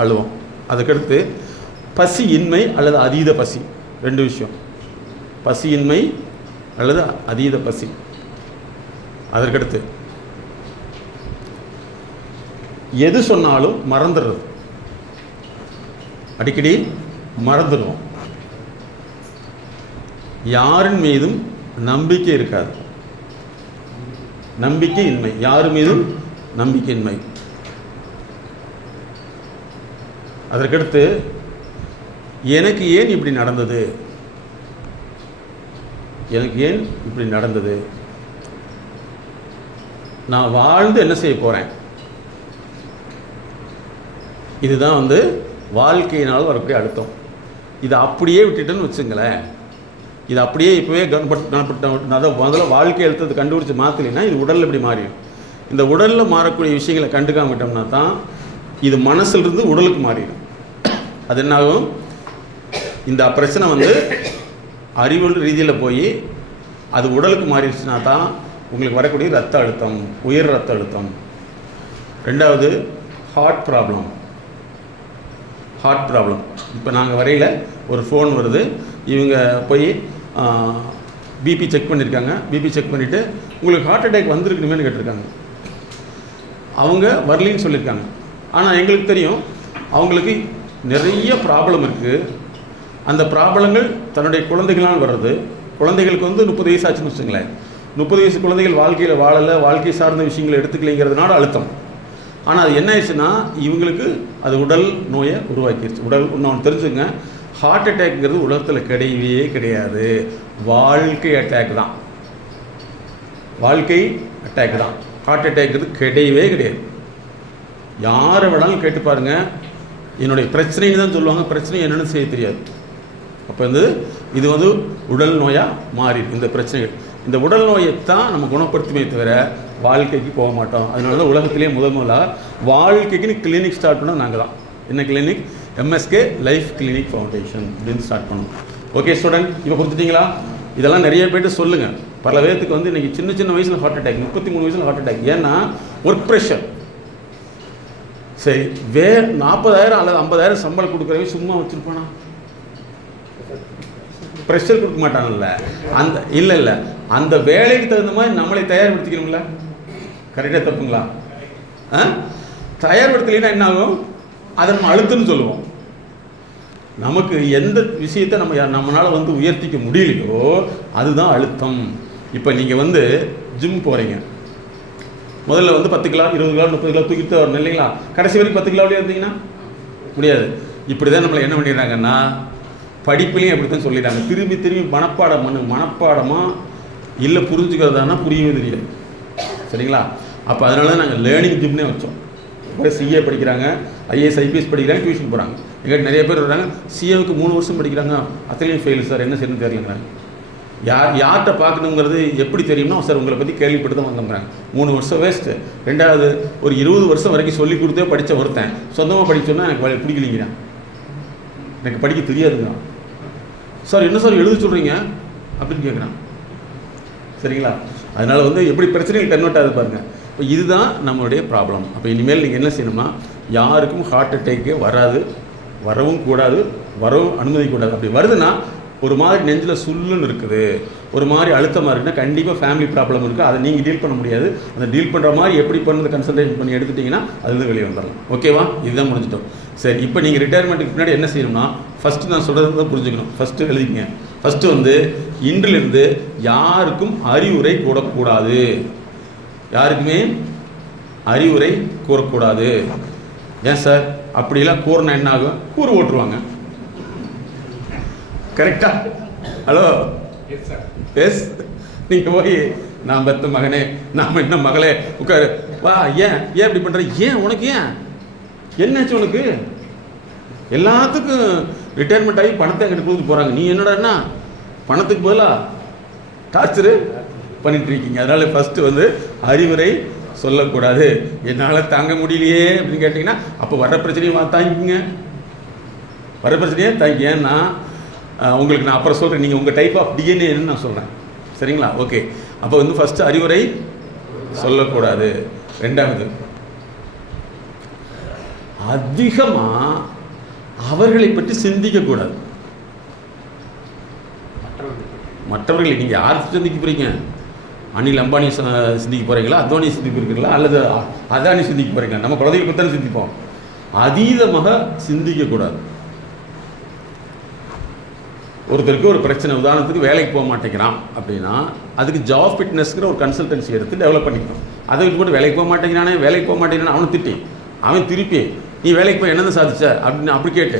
அழுவோம். அதுக்கடுத்து பசி இன்மை அல்லது அதீத பசி. 2 விஷயம், பசியின்மை அல்லது அதீத பசி. அதற்கடுத்து எது சொன்னாலும் மறந்துடுறது, அடிக்கடி மறந்துடுவோம். யாரின் மீதும் நம்பிக்கை இருக்காது, நம்பிக்கையின்மை. யார் மீதும் நம்பிக்கையின்மை. அதற்கடுத்து எனக்கு ஏன் இப்படி நடந்தது, நான் வாழ்ந்து என்ன செய்ய போகிறேன். இதுதான் வந்து வாழ்க்கையினால் வரக்கூடிய அழுத்தம். இதை அப்படியே விட்டுட்டுன்னு வச்சுங்களேன், இது அப்படியே இப்போவே முதல்ல வாழ்க்கை அழுத்தத்தை கண்டுபிடிச்சி மாற்றலைன்னா இது உடலில் இப்படி மாறிடும். இந்த உடலில் மாறக்கூடிய விஷயங்களை கண்டுக்காமட்டோம்னா தான் இது மனசிலிருந்து உடலுக்கு மாறிடும். அது என்னாகும், இந்த பிரச்சனை வந்து அறிவு ரீதியில் போய் அது உடலுக்கு மாறிடுச்சுன்னா தான் உங்களுக்கு வரக்கூடிய ரத்த அழுத்தம், உயர் ரத்த அழுத்தம். ரெண்டாவது ஹார்ட் ப்ராப்ளம். இப்போ நாங்கள் வரையில் ஒரு ஃபோன் வருது, இவங்க போய் பிபி செக் பண்ணியிருக்காங்க. பிபி செக் பண்ணிவிட்டு உங்களுக்கு ஹார்ட் அட்டாக் வந்திருக்கணுமேனு கேட்டிருக்காங்க. அவங்க வரலின்னு சொல்லியிருக்காங்க. ஆனால் எங்களுக்கு தெரியும் அவங்களுக்கு நிறைய ப்ராப்ளம் இருக்குது. அந்த ப்ராப்ளங்கள் தன்னுடைய குழந்தைகளால் வர்றது. குழந்தைகளுக்கு வந்து 30 வயசு ஆச்சுன்னு வச்சுங்களேன். 30 வயசு குழந்தைகள் வாழ்க்கையில் வாழலை, வாழ்க்கை சார்ந்த விஷயங்களை எடுத்துக்கலைங்கிறதுனால அழுத்தம். ஆனால் அது என்ன ஆயிடுச்சுன்னா இவங்களுக்கு அது உடல் நோயை உருவாக்கிடுச்சு. இன்னொன்று தெரிஞ்சுங்க, ஹார்ட் அட்டாக்ங்கிறது உலகத்தில் கிடையவே கிடையாது. வாழ்க்கை அட்டாக் தான். வாழ்க்கை அட்டாக் தான். ஹார்ட் அட்டாக்ங்கிறது கிடையவே கிடையாது. யாரை வேணாலும் கேட்டு பாருங்கள், என்னுடைய பிரச்சனைன்னு தான் சொல்லுவாங்க. பிரச்சனை என்னென்னு செய்ய தெரியாது. அப்போ இது உடல் நோயாக மாறிடுது. இந்த பிரச்சனைகள், இந்த உடல் நோயைத்தான் நம்ம குணப்படுத்துமே தவிர வாழ்க்கைக்கு போக மாட்டோம். அதனால தான் உலகத்திலேயே முதலாக வாழ்க்கைக்குன்னு கிளினிக் ஸ்டார்ட் பண்ணோம் நாங்கள் தான். என்ன clinic? MSK life clinic foundation அப்படின்னு ஸ்டார்ட் பண்ணோம். ஓகே ஸ்டூடெண்ட், இப்போ கொடுத்துட்டிங்களா? இதெல்லாம் நிறைய பேர்ட்டு சொல்லுங்கள். பல பேருக்கு இன்றைக்கி சின்ன வயசில் ஹார்ட் அட்டாக், 33 வயசில் ஹார்ட் அட்டாக். ஏன்னா ஒர்க் ப்ரெஷர். சரி, 40,000 அல்லது 50,000 சம்பளம் கொடுக்குறவங்க சும்மா வச்சுருப்பானா? ப்ரெஷர் கொடுக்க மாட்டாங்கல்ல. இல்லை அந்த வேலைக்கு தகுந்த மாதிரி நம்மளை தயார்படுத்திக்கணும்ல. கரெக்டாக தப்புங்களா? தயார்படுத்தலைன்னா என்ன ஆகும்? அதை நம்ம அழுத்தம்னு சொல்லுவோம். நமக்கு எந்த விஷயத்தை நம்மளால் உயர்த்திக்க முடியலையோ அதுதான் அழுத்தம். இப்போ நீங்கள் ஜிம் போகிறீங்க, முதல்ல 10 கிலோ 20 கிலோ 30 கிலோ தூக்கிட்டு வரணும் இல்லைங்களா? கடைசி வரைக்கும் 10 கிலோவிலே இருந்தீங்கன்னா முடியாது. இப்படி தான் நம்மளை என்ன பண்ணிடுறாங்கன்னா படிப்புலையும் அப்படி தான் சொல்லிடுறாங்க. திரும்பி மனப்பாடமாக இல்லை புரிஞ்சுக்கிறதானா புரியவே தெரியாது. சரிங்களா? அப்போ அதனால தான் நாங்கள் லேர்னிங் ஜிம்னே வச்சோம். இப்போ சிஏ படிக்கிறாங்க, ஐஏஎஸ் ஐபிஎஸ் படிக்கிறாங்க, டியூஷன் போகிறாங்க. எங்கிட்ட நிறைய பேர் வர்றாங்க, சிஏவுக்கு 3 வருஷம் படிக்கிறாங்க, அத்தனையும் ஃபெயில் சார், என்ன செய்யணும்னு தெரியலங்கிறாங்க. யார்கிட்ட பார்க்கணுங்கிறது எப்படி தெரியும்னா, சார் உங்களை பற்றி கேள்விப்பட்டு தான் வந்துங்கிறாங்க. 3 வருஷம் வேஸ்ட்டு. ரெண்டாவது ஒரு 20 வருஷம் வரைக்கும் சொல்லிக் கொடுத்தே படித்த ஒருத்தன் சொந்தமாக படித்தோன்னா எனக்கு பிடிக்கலிங்கிறான், எனக்கு படிக்க தெரியாதுங்கிறான். சார் என்ன சார் எழுத சொல்கிறீங்க அப்படின்னு கேட்குறான். சரிங்களா? அதனால் எப்படி பிரச்சனைகள் கன்வெர்ட் ஆகுது பாருங்கள். இப்போ இதுதான் நம்மளுடைய ப்ராப்ளம். அப்போ இனிமேல் நீங்கள் என்ன செய்யணும்னா, யாருக்கும் ஹார்ட் அட்டேக்கே வராது, வரவும் கூடாது, வரவும் அனுமதிக்கூடாது. அப்படி வருதுன்னா ஒரு மாதிரி நெஞ்சில் சுல்லுன்னு இருக்குது, ஒரு மாதிரி அழுத்தமாக இருக்குன்னா கண்டிப்பாக ஃபேமிலி ப்ராப்ளம் இருக்குது. அதை நீங்கள் டீல் பண்ண முடியாது. அந்த டீல் பண்ணுற மாதிரி எப்படி பண்ணது கன்சல்டேஷன் பண்ணி எடுத்துட்டிங்கன்னா அதுலேருந்து வெளியே வந்துடலாம். ஓகேவா? இதுதான் முடிஞ்சிட்டோம். சரி, இப்போ நீங்கள் ரிட்டையர்மெண்ட்டுக்கு பின்னாடி என்ன செய்யணும்னா, ஃபஸ்ட்டு நான் சொல்கிறது தான் புரிஞ்சுக்கணும். ஃபஸ்ட்டு எழுதிக்கங்க. ஃபஸ்ட்டு இன்றிலிருந்து யாருக்கும் அறிவுரை கூறக்கூடாது. யாருக்குமே அறிவுரை கூறக்கூடாது. ஏன் சார் அப்படிலாம் கூறினா என்ன ஆகும்? கூறு ஓட்டுருவாங்க. கரெக்டா? Hello, yes. நீங்கள் போய் நான் பெத்த மகனே, நாம் என்ன மகளே உட்காரு வா, ஏன் இப்படி பண்ணுற, ஏன் உனக்கு என்னாச்சு உனக்கு? எல்லாத்துக்கும் ரிட்டையர்மெண்ட் ஆகி பணத்தை எங்கிட்ட கொடுத்து போகிறாங்க, நீ என்னடான்னா பணத்துக்கு பதிலாக டார்ச்சரு பண்ணிட்டு இருக்கீங்க. அதனால் ஃபஸ்ட்டு அறிவுரை சொல்லக்கூடாது. என்னால் தாங்க முடியலையே அப்படின்னு கேட்டிங்கன்னா அப்போ வர பிரச்சனையை தாங்கிங்க, வர பிரச்சனையே தாங்கி. ஏன்னா உங்களுக்கு நான் அப்புறம் சொல்கிறேன், நீங்கள் உங்கள் டைப் ஆஃப் டிஎன்ஏன்னு நான் சொல்கிறேன். சரிங்களா? ஓகே. அப்போ ஃபஸ்ட்டு அறிவுரை சொல்லக்கூடாது. ரெண்டாவது, அதிகமாக அவர்களை பற்றி சிந்திக்கக்கூடாது. மற்றவர்களை நீங்கள் யார் சிந்திக்க போகிறீங்க? அனில் அம்பானி சிந்திக்க போகிறீங்களா, அத்வானி சிந்திக்க போகிறீங்களா, அல்லது அதானி சிந்திக்க போகிறீங்க? நம்ம குழந்தைகளை பற்றி தானே சிந்திப்போம். அதீதமாக சிந்திக்கக்கூடாது. ஒருத்தருக்கு ஒரு பிரச்சனை, உதாரணத்துக்கு வேலைக்கு போக மாட்டேங்கிறான் அப்படின்னா அதுக்கு ஜாப் ஃபிட்னஸ்ங்கிற ஒரு கன்சல்டன்சி எடுத்து டெவலப் பண்ணிக்கணும். அதை விட்டு போட்டு வேலைக்கு போக மாட்டேங்கிறானே அவனை திட்டி, அவன் திருப்பி நீ வேலைக்கு போய் என்னென்ன சாதிச்ச அப்படின்னு அப்படி கேட்டு,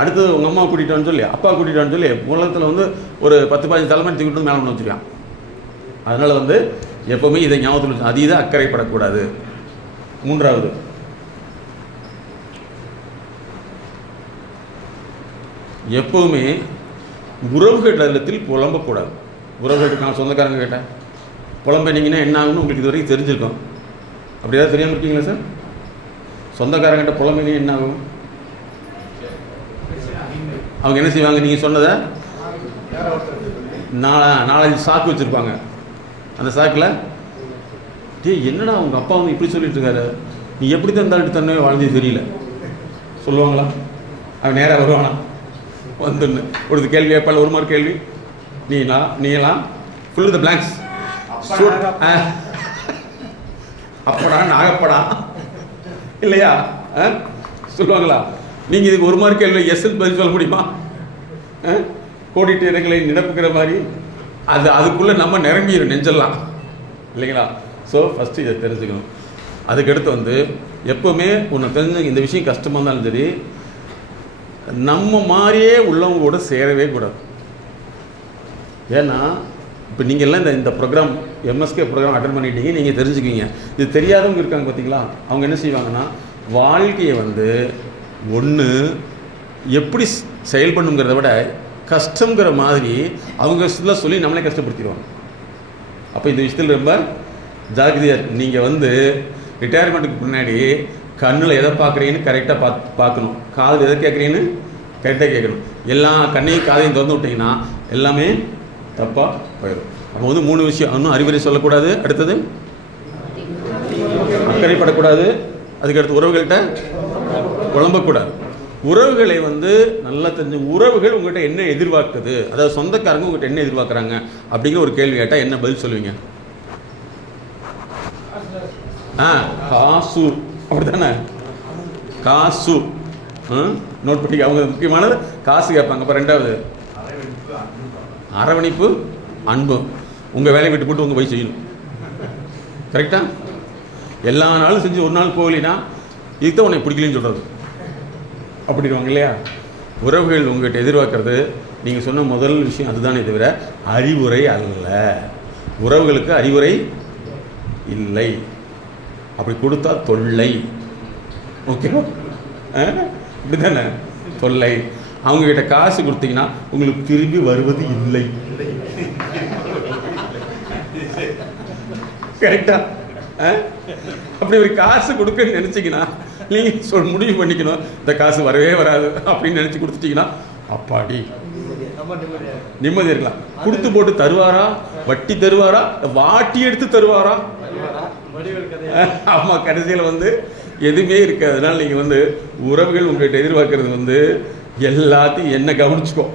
அடுத்து உங்கள் அம்மா கூட்டிகிட்டான்னு சொல்லி, அப்பா கூட்டிகிட்டான்னு சொல்லி உலகத்தில் ஒரு 10-15 தலைமை தூக்கிட்டு மேலே ஒன்று வச்சுருக்கான். அதனால் எப்போவுமே இதை ஞாபகத்தில் அதீத அக்கறைப்படக்கூடாது. மூன்றாவது, எப்போவுமே உறவுகளிடத்தில் புலம்பக்கூடாது. உறவுகளுக்கு நான் சொந்தக்காரங்க கேட்டேன், புலம்பினீங்கன்னா என்ன ஆகுன்னு உங்களுக்கு இது வரைக்கும் தெரிஞ்சிருக்கும். அப்படி ஏதாவது தெரியாமல் இருக்கீங்களா சார்? சொந்தக்காரங்கிட்ட புலம்பினீங்க என்ன ஆகும்? அவங்க என்ன செய்வாங்க? நீங்கள் சொன்னதை 4-5 சாக்கு வச்சுருப்பாங்க. அந்த சாக்கில் டேய் என்னடா உங்க அப்பா வந்து இப்படி சொல்லிட்டு இருக்காரு, நீ எப்படி தந்தாட்டு தன்னை வாழ்ந்தது தெரியல சொல்லுவாங்களா? அவன் நேராக வருவானா வந்துன்னு ஒரு கேள்வி கேட்பாள், ஒரு மாதிரி கேள்வி, நீலாம் ஃபுல் த பிளாங்க்ஸ் அப்படா நாகப்படா இல்லையா சொல்லுவாங்களா? நீங்கள் இதுக்கு ஒரு மாதிரி கேள்வி எஸ்ன்னு பதில் சொல்ல முடியுமா? கோடிட்டு இடங்களை நிரப்புக்கிற மாதிரி அதுக்குள்ளே நம்ம நிரம்பிடும் நெஞ்செல்லாம் இல்லைங்களா? ஸோ ஃபஸ்ட்டு இதை தெரிஞ்சுக்கணும். அதுக்கடுத்து வந்து எப்போவுமே ஒன்று தெரிஞ்சு இந்த விஷயம் கஷ்டமாக இருந்தாலும் சரி, நம்ம மாதிரியே உள்ளவங்க கூட சேரவே கூடாது. ஏன்னா இப்போ நீங்கள் எல்லாம் இந்த ப்ரோக்ராம் எம்எஸ்கே ப்ரோக்ராம் அட்டன் பண்ணிட்டீங்க, நீங்கள் தெரிஞ்சுக்குவீங்க. இது தெரியாதவங்க இருக்காங்க பார்த்தீங்களா, அவங்க என்ன செய்வாங்கன்னா வாழ்க்கையை வந்து ஒன்று எப்படி செயல் பண்ணுங்கிறத விட கஷ்டங்கிற மாதிரி அவங்க சொல்லி நம்மளே கஷ்டப்படுத்திடுவாங்க. அப்போ இந்த விஷயத்தில் ரொம்ப ஜாக்கிரதையாக இருக்குது. நீங்கள் வந்து ரிட்டையர்மெண்ட்டுக்கு முன்னாடி கண்ணில் எதை பார்க்குறீங்கன்னு கரெக்டாக பார்க்கணும், காதில் எதை கேட்குறீங்கன்னு கரெக்டாக கேட்கணும். எல்லா கண்ணையும் காதையும் திறந்து விட்டிங்கன்னா எல்லாமே தப்பாக போயிடும். அப்போ வந்து 3 விஷயம், இன்னும் அறிவுரை சொல்லக்கூடாது, அடுத்தது அக்கறைப்படக்கூடாது, அதுக்கடுத்து உறவுகள்கிட்ட குழம்பக்கூடாது. உறவுகளை வந்து நல்லா தெரிஞ்சு, உறவுகள் உங்கள்கிட்ட என்ன எதிர்பார்க்குது, அதாவது சொந்தக்காரங்க உங்கள்கிட்ட என்ன எதிர்பார்க்குறாங்க அப்படிங்கிற ஒரு கேள்வி கேட்டால் என்ன பதில் சொல்லுவீங்க? காசு, அப்படித்தானே? காசு நோட் பண்ணி அவங்க முக்கியமானது காசு கேட்பாங்க. அப்போ 2வது அரவணைப்பு, அன்பு. உங்கள் வேலையை விட்டு போட்டு உங்கள் போய் செய்யணும், கரெக்டா? எல்லா நாளும் செஞ்சு ஒரு நாள் போகலினா இதுதான் உன்னை பிடிக்கலன்னு சொல்கிறது அப்படிடுவாங்க இல்லையா? உறவுகள் உங்கள்கிட்ட எதிர்பார்க்கறது நீங்கள் சொன்ன முதல் விஷயம் அதுதானே தவிர அறிவுரை அல்ல. உறவுகளுக்கு அறிவுரை இல்லை, அப்படி கொடுத்தா தொல்லை. ஓகேவா? இப்படி தானே தொல்லை. அவங்ககிட்ட காசு கொடுத்தீங்கன்னா உங்களுக்கு திரும்பி வருவது இல்லை, கரெக்டா? அப்படி ஒரு காசு கொடுக்கன்னு நினச்சிங்கன்னா நீங்கள் முடிவு பண்ணிக்கணும், இந்த காசு வரவே வராது அப்படின்னு நினச்சி கொடுத்துட்டீங்கன்னா அப்பாடி நிம்மதி இருக்கலாம். கொடுத்து போட்டு தருவாரா, வட்டி தருவாரா, வாட்டி எடுத்து தருவாரா? ஆமாம், கடைசியில் வந்து எதுவுமே இருக்காது. அதனால் நீங்கள் வந்து உறவுகள் உங்கள்கிட்ட எதிர்பார்க்கறது வந்து எல்லாத்தையும் என்ன கவனிச்சுக்கோ.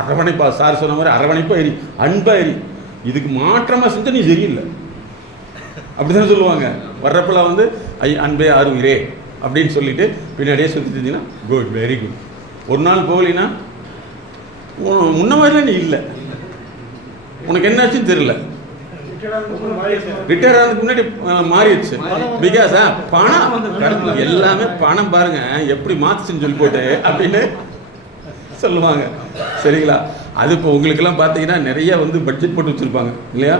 அரவணைப்பா, சார் சொன்ன மாதிரி அரவணைப்பா எரி, அன்பா எரி. இதுக்கு மாற்றமாக செஞ்சால் நீ சரியில்லை அப்படி தானே சொல்லுவாங்க. வர்றப்பெல்லாம் வந்து அன்பே ஆறுயிரே அப்படின்னு சொல்லிட்டு பின்னாடியே சுற்றிட்டு இருந்தீங்கன்னா குட், வெரி குட். ஒரு நாள் போகலின்னா முன்ன மாதிரிலாம் நீ இல்லை, உனக்கு என்னாச்சுன்னு தெரியல. ரிட்டையர் ஆனதுக்கு முன்னாடி மாறிடுச்சு. பிகாஸ் பணம் எல்லாமே பணம் பாருங்க எப்படி மாத்துச்சுன்னு சொல்லி போட்டு அப்படின்னு சொல்லுவாங்க, சரிங்களா? அது இப்போ உங்களுக்கெல்லாம் பார்த்தீங்கன்னா நிறைய வந்து பட்ஜெட் போட்டு வச்சுருப்பாங்க இல்லையா?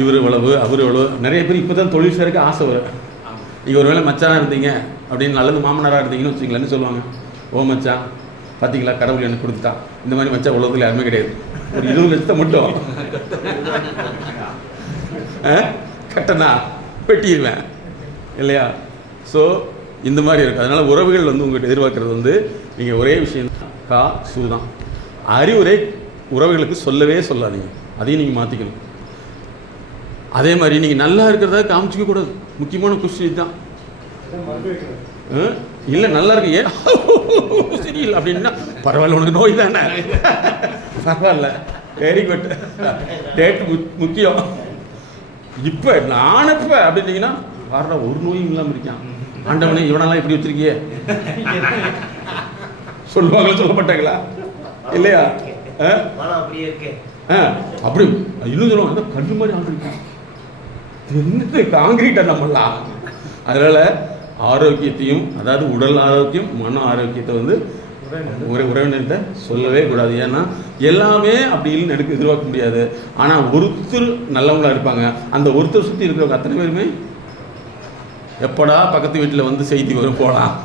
இவர் இவ்வளவு, அவர் இவ்வளவு. நிறைய பேர் இப்போ தான் தொழில் சேரக்கு ஆசை வரும். நீங்கள் ஒரு வேளை மச்சானாக இருந்தீங்க அப்படின்னு, நல்லது மாமனாராக இருந்தீங்கன்னு வச்சுங்களேன்னு சொல்லுவாங்க, ஓ மச்சான் பார்த்தீங்களா கடவுள் எனக்கு கொடுத்துட்டான், இந்த மாதிரி மச்சான் உலகத்தில் யாருமே கிடையாது, ஒரு 20 லட்சத்தை மட்டும் கட்டணா வெட்டிடுவேன் இல்லையா? ஸோ இந்த மாதிரி இருக்குது. அதனால் உறவுகள் வந்து உங்கள்கிட்ட எதிர்பார்க்குறது வந்து நீங்கள் ஒரே விஷயம் காசு தான். அறிவுரை உறவுகளுக்கு சொல்லவே சொல்லாதீங்க, அதையும் நீங்கள் மாற்றிக்கணும். அதே மாதிரி நீங்கள் நல்லா இருக்கிறதா காமிச்சிக்க கூடாது. முக்கியமான கொஸ்டின் தான். இல்லை நல்லா இருக்கு, ஏன் சரியில்லை அப்படின்னா பரவாயில்ல, உனக்கு நோய் தானே, பரவாயில்ல, வெரி குட், டேட் முக்கியம். இப்போ நான் இப்போ அப்படின்னீங்கன்னா வர்ற ஒரு நோயும் இல்லாமல் இருக்கான், ஆண்டவனே இவனெல்லாம் இப்படி வச்சிருக்கியே சொல்லுவாங்களா, சொல்லப்பட்டாங்களா இல்லையா? அப்படி இன்னும் சொல்லுவாங்க, கண்ணு மாதிரி ஆண்டு இருக்கான், என்னது காங்கிரீட்டை நம்மளாம். அதனால ஆரோக்கியத்தையும், அதாவது உடல் ஆரோக்கியம், மன ஆரோக்கியத்தை வந்து உறவினர்கிட்ட சொல்லவே கூடாது. ஏன்னா எல்லாமே அப்படி இல்லைன்னு எனக்கு எதிர்பார்க்க முடியாது. ஆனால் ஒருத்தர் நல்லவங்களா இருப்பாங்க, அந்த ஒருத்தர் சுற்றி இருக்கிறவங்க அத்தனை பேருமே எப்படா பக்கத்து வீட்டில் வந்து செய்தி வரும் போகலாம்,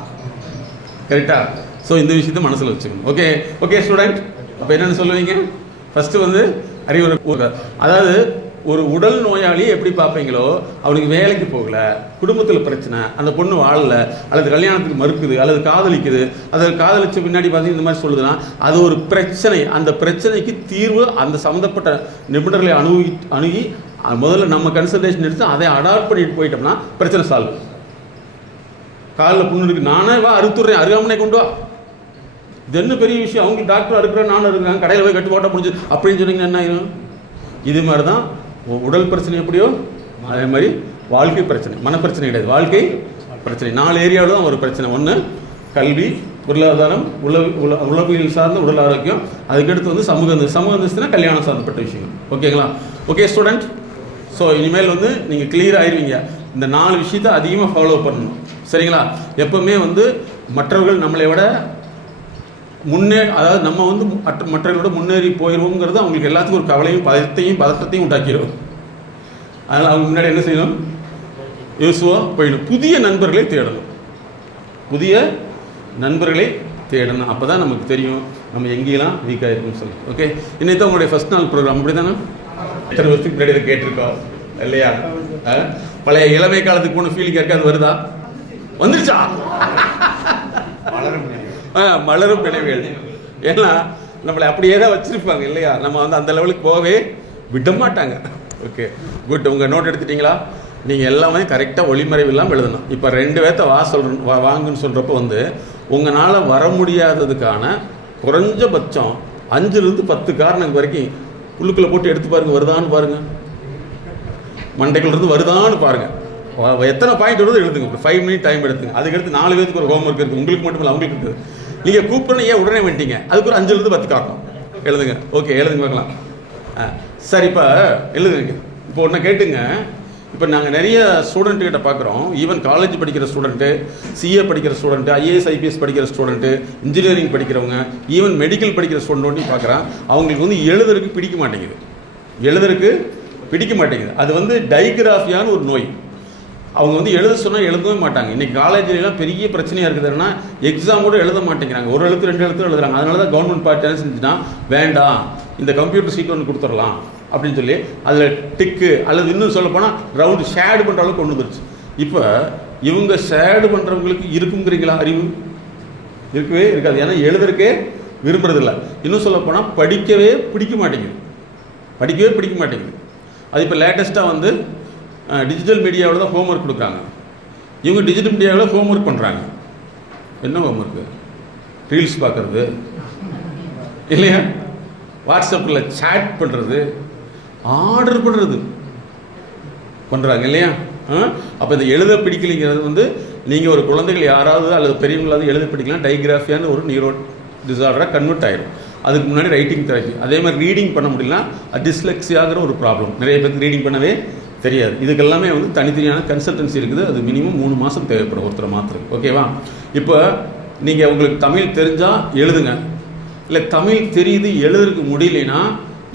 கரெக்டா? ஸோ இந்த விஷயத்தை மனசில் வச்சுக்கணும். ஓகே ஓகே ஸ்டூடெண்ட், அப்போ என்னென்னு சொல்லுவீங்க? ஃபஸ்ட்டு வந்து அறிவுரை, அதாவது ஒரு உடல் நோயாளியை எப்படி பார்ப்பீங்களோ, அவனுக்கு வேலைக்கு போகலை, குடும்பத்தில் பிரச்சனை, அந்த பொண்ணு வாழலை, அல்லது கல்யாணத்துக்கு மறுக்குது, அல்லது காதலிக்குது, அதை காதலிச்ச பின்னாடி பார்த்தீங்கன்னா இந்த மாதிரி சொல்லுதுன்னா அது ஒரு பிரச்சனை. அந்த பிரச்சனைக்கு தீர்வு அந்த சம்மந்தப்பட்ட நிபுணர்களை அணுகி முதல்ல நம்ம கன்சல்டேஷன் எடுத்து அதை அடாப்ட் பண்ணிட்டு போயிட்டோம்னா பிரச்சனை சால்வ். காலில் புண்ணு இருக்குது, நானே வா அறுத்துடுறேன், அருகாமனை கொண்டு வா, இது என்ன பெரிய விஷயம், அவங்களுக்கு டாக்டர் அறுக்கிறேன், நானும் இருக்கிறேன், கடையில் போய் கட்டு போட்டால் முடிஞ்சு அப்படின்னு சொன்னீங்கன்னா என்ன ஆயிரும்? இது மாதிரி தான் உடல் பிரச்சனை எப்படியோ அதே மாதிரி வாழ்க்கை பிரச்சனை, மனப்பிரச்சனை கிடையாது, வாழ்க்கை பிரச்சனை. 4 ஏரியாவில் தான் ஒரு பிரச்சனை. ஒன்று கல்வி, பொருளாதாரம், உளவியல் சார்ந்த உடல் ஆரோக்கியம், அதுக்கடுத்து வந்து சமூக அந்தஸ்துனா கல்யாணம் சார்ந்தப்பட்ட விஷயம். ஓகேங்களா? ஓகே ஸ்டூடெண்ட், ஸோ இனிமேல் வந்து நீங்கள் கிளியர் ஆயிடுவீங்க. இந்த 4 விஷயத்தை அதிகமாக ஃபாலோ பண்ணணும். சரிங்களா? எப்பவுமே வந்து மற்றவர்கள் நம்மளை விட அதாவது நம்ம வந்து மற்றவர்களோட முன்னேறி போயிடுவோங்கிறது அவங்களுக்கு எல்லாத்துக்கும் ஒரு கவலையும் பதட்டத்தையும் உண்டாக்கிடும். அதனால் அவங்க முன்னாடி என்ன செய்யணும்? யூஸ்ஃபுல்லாக போயிடும். புதிய நண்பர்களை தேடணும். அப்போ தான் நமக்கு தெரியும் நம்ம எங்கேயெல்லாம் வீக்காக இருக்குன்னு சொல்லி. ஓகே, இன்னைக்கு தான் உங்களுடைய ஃபர்ஸ்ட் நாள் ப்ரோக்ராம், அப்படி தானே? எத்தனை வருஷத்துக்கு முன்னாடி இதை கேட்டிருக்கோம் இல்லையா? பழைய இளமை காலத்துக்கு போன ஃபீலிங் இருக்காது, வருதா? வந்துருச்சா? மலரும் நினைவுகள். ஏன்னா நம்மளை அப்படியே தான் வச்சிருப்பாங்க இல்லையா? நம்ம வந்து அந்த லெவலுக்கு போகவே விட மாட்டாங்க. Okay good. உங்கள் நோட் எடுத்துட்டீங்களா? நீங்கள் எல்லாமே கரெக்டாக ஒளிமறைவு இல்லாமல் எழுதணும். இப்போ 2 பேர்த்த வாங்குன்னு சொல்கிறப்போ வந்து உங்களால் வர முடியாததுக்கான குறைஞ்சபட்சம் 5லிருந்து 10 காரணம் வரைக்கும் உள்ளுக்குள்ளே போட்டு எடுத்து பாருங்கள், வருதான்னு பாருங்கள், மண்டைக்குள்ளேருந்து வருதான்னு பாருங்கள். எத்தனை பாயிண்ட் வருது எழுதுங்க. ஒரு 5 மினிட் டைம் எடுத்துங்க. அதுக்கடுத்து 4 பேருக்கு ஒரு ஹோம்ஒர்க் இருக்குது, உங்களுக்கு மட்டும் இல்லை அவங்களுக்கு இருக்குது. நீங்கள் கூப்பிடணும், ஏன் உடனே வந்துட்டீங்க, அதுக்கு ஒரு 5லிருந்து 10 காரணம் எழுதுங்க. ஓகே, எழுதுங்க பார்க்கலாம். சரி, இப்போ எழுதுங்க. இப்போ ஒன்று கேட்டுங்க. இப்போ நாங்கள் நிறைய ஸ்டூடெண்ட்டுக்கிட்ட பார்க்குறோம், ஈவன் காலேஜ் படிக்கிற ஸ்டூடெண்ட்டு, சிஏ படிக்கிற ஸ்டூடெண்ட்டு, IAS IPS படிக்கிற ஸ்டூடெண்ட்டு, இன்ஜினியரிங் படிக்கிறவங்க, ஈவன் மெடிக்கல் படிக்கிற ஸ்டூடெண்ட்டையும் பார்க்குறேன். அவங்களுக்கு வந்து எழுதுறதுக்கு பிடிக்க மாட்டேங்குது. அது வந்து டைகிராஃபியான்னு ஒரு நோய். அவங்க வந்து எழுத சொன்னால் எழுதவே மாட்டாங்க. இன்றைக்கி காலேஜிலாம் பெரிய பிரச்சனையாக இருக்குதுன்னா எக்ஸாம் கூட எழுத மாட்டேங்கிறாங்க, ஒரு எழுத்து 2 எழுத்து எழுதுறாங்க. அதனால தான் கவர்மெண்ட் பார்ட்டி என்ன செஞ்சுன்னா, வேண்டாம் இந்த கம்ப்யூட்டர் சீட் ஒன்று கொடுத்துடலாம் அப்படின்னு சொல்லி அதில் டிக்கு அல்லது இன்னும் சொல்ல போனால் ரவுண்டு ஷேடு பண்ணுற அளவுக்கு கொண்டு வந்துருச்சு. இப்போ இவங்க ஷேடு பண்ணுறவங்களுக்கு இருக்குங்கிறீங்களா? அறிவு இருக்கவே இருக்காது. ஏன்னா எழுதுறதுக்கே விரும்புறதில்லை. இன்னும் சொல்ல போனால் படிக்கவே பிடிக்க மாட்டேங்குது. அது இப்போ லேட்டஸ்ட்டாக வந்து டிஜிட்டல் மீடியாவில் தான் ஹோம்ஒர்க் கொடுக்குறாங்க. இவங்க டிஜிட்டல் மீடியாவில் ஹோம்ஒர்க் பண்ணுறாங்க. என்ன ஹோம்ஒர்க்கு? ரீல்ஸ் பார்க்குறது இல்லையா, வாட்ஸ்அப்பில் சேட் பண்ணுறது, ஆர்டர் பண்ணுறாங்க இல்லையா? அப்போ இந்த எழுத பிடிக்கலைங்கிறது வந்து நீங்கள் ஒரு குழந்தைகள் யாராவது அல்லது பெரியவங்களாவது எழுத பிடிக்கலாம், டைகிராஃபியான்னு ஒரு நியூரோ டிசார்டராக கன்வெர்ட் ஆகிடும். அதுக்கு முன்னாடி ரைட்டிங் தெரப்பி. அதே மாதிரி ரீடிங் பண்ண முடியலனா டிஸ்லெக்ஸியாகிற ஒரு ப்ராப்ளம். நிறைய பேருக்கு ரீடிங் பண்ணவே தெரியாது. இதுக்கெல்லாமே வந்து தனித்தனியான கன்சல்டன்சி இருக்குது. அது மினிமம் 3 மாதம் தேவைப்படும் ஒருத்தரை மாத்திரம். ஓகேவா? இப்போ நீங்கள் உங்களுக்கு தமிழ் தெரிஞ்சால் எழுதுங்க. இல்லை தமிழ் தெரியுது எழுதுறதுக்கு முடியலைன்னா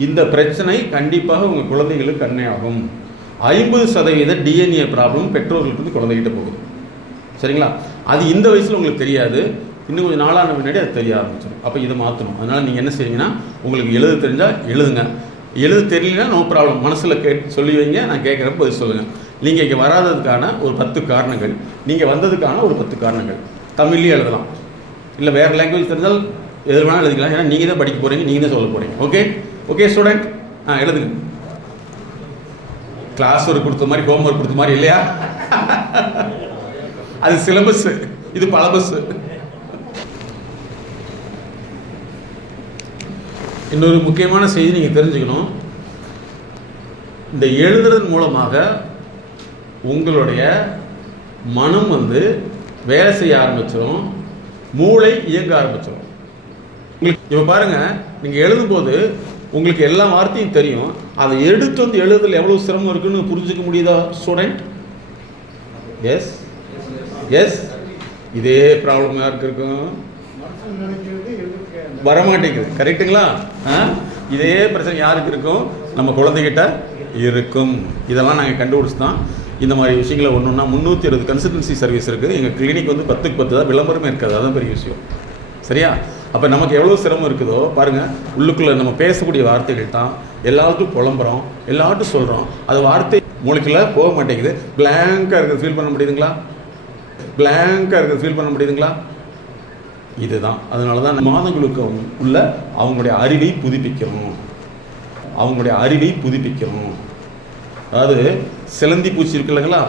இந்த பிரச்சனை கண்டிப்பாக உங்கள் குழந்தைகளுக்கு கண்ணே ஆகும். 50% DNA ப்ராப்ளம் பெற்றோர்களுக்கு வந்து குழந்தைகிட்ட போகுது. சரிங்களா? அது இந்த வயசில் உங்களுக்கு தெரியாது, இன்னும் கொஞ்சம் நாளான முன்னாடி அது தெரிய ஆரம்பிச்சிடும். அப்போ இதை மாற்றணும். அதனால் நீங்கள் என்ன செய்வீங்கன்னா, உங்களுக்கு எழுத தெரிஞ்சால் எழுதுங்க, எழுத தெரியலனா நோ ப்ராப்ளம், மனசில் சொல்லி வைங்க, நான் கேட்குறப்ப பதில் சொல்லுங்கள். நீங்கள் இங்கே வராததுக்கான ஒரு 10 காரணங்கள், நீங்கள் வந்ததுக்கான ஒரு 10 காரணங்கள் தமிழ்லேயே எழுதலாம். இல்லை வேறு லாங்குவேஜ் தெரிஞ்சால் எது வேணாலும் எழுதிக்கலாம். ஏன்னா நீங்கள் தான் படிக்க போகிறீங்க, நீங்கள் தான் சொல்ல போகிறீங்க. ஓகே ஸ்டூடெண்ட், எழுதுங்க. கிளாஸ் ஒர்க் கொடுத்த மாதிரி ஹோம்ஒர்க் கொடுத்த மாதிரி இல்லையா? அது சிலபஸ், இது பலபஸ். இன்னொரு முக்கியமான செய்தி நீங்கள் தெரிஞ்சுக்கணும். இந்த எழுதுறதன் மூலமாக உங்களுடைய மனம் வந்து வேலை செய்ய ஆரம்பிச்சிடும், மூளை இயங்க ஆரம்பிச்சிடும். உங்களுக்கு இப்போ பாருங்கள், நீங்கள் எழுதும்போது உங்களுக்கு எல்லா வார்த்தையும் தெரியும், அதை எடுத்து வந்து எழுதுறதுல எவ்வளோ சிரமம் இருக்குன்னு புரிஞ்சுக்க முடியுதா ஸ்டூடெண்ட்? எஸ் இதே ப்ராப்ளம் யாருக்கு இருக்கும்? வரமாட்டேங்குது. கரெக்டுங்களா? இதே பிரச்சனை யாருக்கு இருக்கும்? நம்ம குழந்தைகிட்ட இருக்கும். இதெல்லாம் நாங்கள் கண்டுபிடிச்சி தான் இந்த மாதிரி விஷயங்களை ஒன்றுன்னா 360 கன்சல்டன்சி சர்வீஸ் இருக்குது. எங்கள் கிளினிக் வந்து 10க்கு 10 தான், விளம்பரமே இருக்காது. அதுதான் பெரிய விஷயம். சரியா? அப்போ நமக்கு எவ்வளோ சிரமம் இருக்குதோ பாருங்கள். உள்ளுக்குள்ளே நம்ம பேசக்கூடிய வார்த்தைகள் தான் எல்லாத்துக்கும் புலம்புறோம், எல்லாட்டும் சொல்கிறோம். அது வார்த்தை மூளைக்குள்ளே போக மாட்டேங்குது. பிளாங்காக இருக்கிறது ஃபீல் பண்ண முடியுதுங்களா? இதுதான். அதனால தான் மாதங்களுக்கு உள்ள அவங்களுடைய அறிவை புதுப்பிக்கணும். அதாவது சிலந்தி பூச்சி இருக்கு இல்லைங்களா,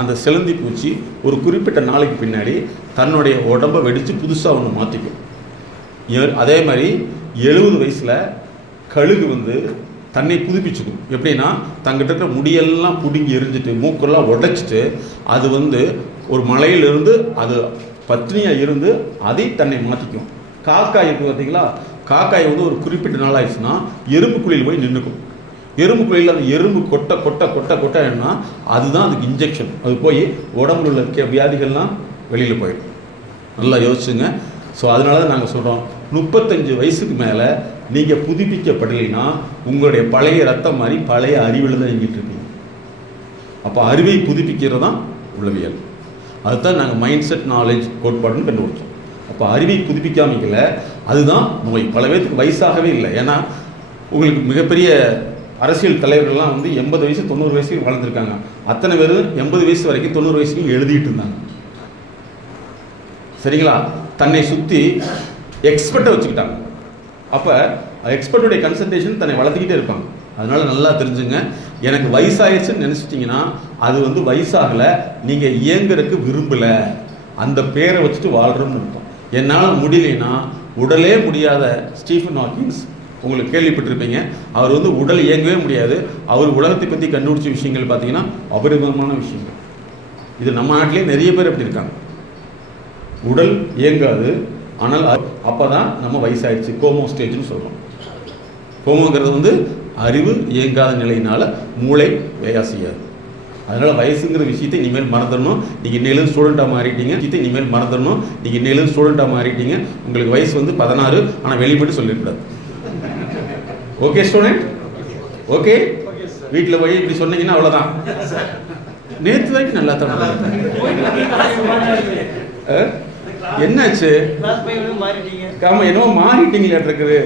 அந்த சிலந்தி பூச்சி ஒரு குறிப்பிட்ட நாளைக்கு பின்னாடி தன்னுடைய உடம்பை வெடித்து புதுசாக ஒன்று மாற்றிக்கும். அதே மாதிரி 70 வயசில் கழுகு வந்து தன்னை புதுப்பிச்சுக்கும். எப்படின்னா தங்கிட்ட இருக்கிற முடியெல்லாம் பிடுங்கி எரிஞ்சிட்டு மூக்கெல்லாம் உடைச்சிட்டு அது வந்து ஒரு மலையிலிருந்து அது பத்னியாக இருந்து அதை தன்னை மாற்றிக்கும். காக்காய் இருக்குது பார்த்தீங்களா, காக்காய் வந்து ஒரு குறிப்பிட்ட நாள் ஆயிடுச்சுன்னா எறும்பு குழியில் போய் நின்றுக்கும். எறும்பு குழியில் அந்த எறும்பு கொட்டை கொட்டை கொட்டை கொட்டை என்ன அதுதான் அதுக்கு இன்ஜெக்ஷன். அது போய் உடம்புல உள்ள வியாதிகள்லாம் வெளியில் போயிடும். நல்லா யோசிச்சுங்க. ஸோ அதனால தான் நாங்கள் சொல்கிறோம், 35 வயசுக்கு மேலே நீங்கள் புதுப்பிக்கப்படலைன்னா உங்களுடைய பழைய ரத்தம் மாதிரி பழைய அறிவில் தான் இயங்கிட்டு இருக்கீங்க. அப்போ அறிவை புதுப்பிக்கிறது தான் உளவியல். அதுதான் நாங்கள் மைண்ட் செட் நாலேஜ் கோட்பாடுன்னு கண்டுபிடிச்சோம். அப்போ அறிவை புதுப்பிக்காமல அதுதான் நோய். பல பேருக்கு வயசாகவே இல்லை. ஏன்னா உங்களுக்கு மிகப்பெரிய அரசியல் தலைவர்கள்லாம் வந்து 80 வயசு 90 வயசுக்கு வளர்ந்துருக்காங்க. அத்தனை பேரும் 80 வயசு வரைக்கும் 90 வயசுக்கு எழுதிட்டு இருந்தாங்க. சரிங்களா? தன்னை சுற்றி எக்ஸ்பர்ட்டை வச்சுக்கிட்டாங்க. அப்போ எக்ஸ்பர்ட்டுடைய கன்சன்ட்ரேஷன் தன்னை வளர்த்துக்கிட்டே இருப்பாங்க. அதனால் நல்லா தெரிஞ்சுங்க, எனக்கு வயசாகிடுச்சுன்னு நினச்சிட்டிங்கன்னா அது வந்து வயசாகலை, நீங்கள் இயங்குறதுக்கு விரும்பலை, அந்த பேரை வச்சுட்டு வாழ்கிறோன்னு இருக்கும். என்னால் முடியலைன்னா உடலே முடியாத ஸ்டீஃபன் ஹாக்கின்ஸ் உங்களுக்கு கேள்விப்பட்டிருப்பீங்க. அவர் வந்து உடல் இயங்கவே முடியாது. அவர் உலகத்தை பற்றி கண்டுபிடிச்ச விஷயங்கள் பார்த்தீங்கன்னா அபரிதமான விஷயங்கள். இது நம்ம நாட்டிலே நிறைய பேர் அப்படி இருக்காங்க. உடல் இயங்காது, ஆனால் அப்போ தான் நம்ம வயசாகிடுச்சு, கோமோ ஸ்டேஜ்னு சொல்கிறோம். கோமோங்கிறது வந்து அறிவு இயங்காத நிலையினால் மூளை வேலை செய்யாது. அதனால் வயசுங்கிற விஷயத்தை இனிமேல் மறந்துடணும். நீங்கள் இன்னையிலும் ஸ்டூடெண்ட்டாக மாறிட்டீங்க. இனிமேல் மறந்துடணும். நீங்கள் இன்னையிலும் ஸ்டூடெண்ட்டாக மாறிட்டீங்க. உங்களுக்கு வயசு வந்து 16, ஆனால் வெளிப்பட்டு சொல்லிடக்கூடாது. Okay student? ஓகே. வீட்டில் போய் இப்படி சொன்னீங்கன்னா அவ்வளோதான். நேற்று வரைக்கும் நல்லா தான் என்னாச்சு? ஆமாம், என்னவோ மாறிட்டீங்களா இருக்குது.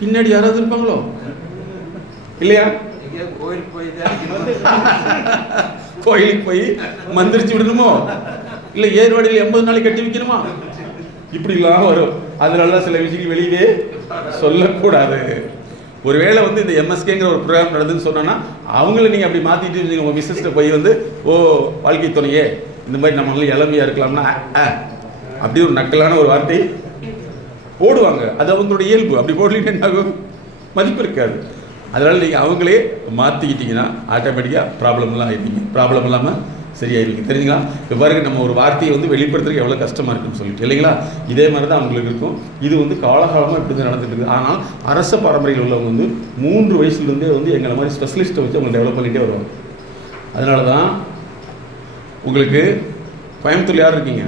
பின்னாடி யாராவது இருப்பாங்களோ இல்லையா? கோயிலுக்கு போய் மந்திரிச்சு விடணுமோ, இல்லை ஏர்வாடியில் 80 நாளைக்கு கட்டி வைக்கணுமா, இப்படிலாம் வரும். அதனால சில விஷயங்கள் வெளியே சொல்லக்கூடாது. ஒருவேளை வந்து இந்த எம்எஸ்கேங்கிற ஒரு ப்ரோக்ராம் நடந்துன்னு சொன்னோன்னா அவங்கள நீங்கள் அப்படி மாற்றிட்டு உங்கள் மிஸ்ஸஸ்ட்டை போய் வந்து ஓ வாழ்க்கை துணையே இந்த மாதிரி நம்மளால இளமையாக இருக்கலாம்னா அப்படி ஒரு நக்கலான ஒரு வார்த்தை போடுவாங்க. அது அவங்களுடைய இயல்பு. அப்படி போடலின்னு மதிப்பு இருக்காது. அதனால் நீங்கள் அவங்களே மாற்றிக்கிட்டிங்கன்னா ஆட்டோமேட்டிக்காக ப்ராப்ளம்லாம் ஆகிடுவீங்க. ப்ராப்ளம் இல்லாமல் சரியாயிருவீங்க. தெரிஞ்சுங்களா? இப்போ பாருங்க, நம்ம ஒரு வார்த்தையை வந்து வெளிப்படுத்துறதுக்கு எவ்வளோ கஷ்டமாக இருக்குன்னு சொல்லிட்டு இல்லைங்களா? இதே மாதிரி தான் அவங்களுக்கு இருக்கும். இது வந்து காலகாலமாக இப்படி தான் நடந்துட்டு இருக்குது. ஆனால் அரச பரம்பரையில் உள்ளவங்க வந்து 3 வயசுலேருந்தே வந்து எங்களை மாதிரி ஸ்பெஷலிஸ்ட்டை வச்சு அவங்க டெவலப் பண்ணிகிட்டே வருவாங்க. அதனால தான் உங்களுக்கு கோயம்புத்தூர் யார் இருக்கீங்க?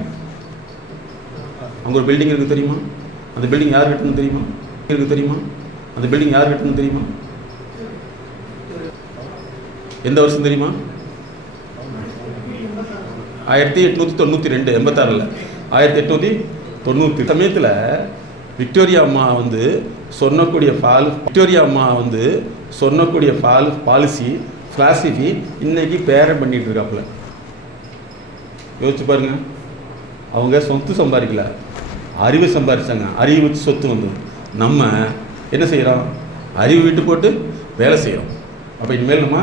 அங்கே ஒரு பில்டிங் இருக்குது தெரியுமா? அந்த பில்டிங் யார் கட்டணும் தெரியுமா? இருக்குது தெரியுமா? அந்த பில்டிங் யார் கட்டணும் தெரியுமா? எந்த வருஷம் தெரியுமா? 1892, 86 1890 சமயத்தில் விக்டோரியா அம்மா வந்து சொன்னக்கூடிய பாலிசி ஃபிலாசபி இன்னைக்கு பேரன் பண்ணிட்டு இருக்காப்புல. யோசிச்சு பாருங்க. அவங்க சொத்து சம்பாதிக்கல, அறிவு சம்பாதிச்சாங்க. அறிவு வச்சு சொத்து வந்தது. நம்ம என்ன செய்கிறோம்? அறிவு விட்டு போட்டு வேலை செய்கிறோம். அப்போ இனிமேல் நம்ம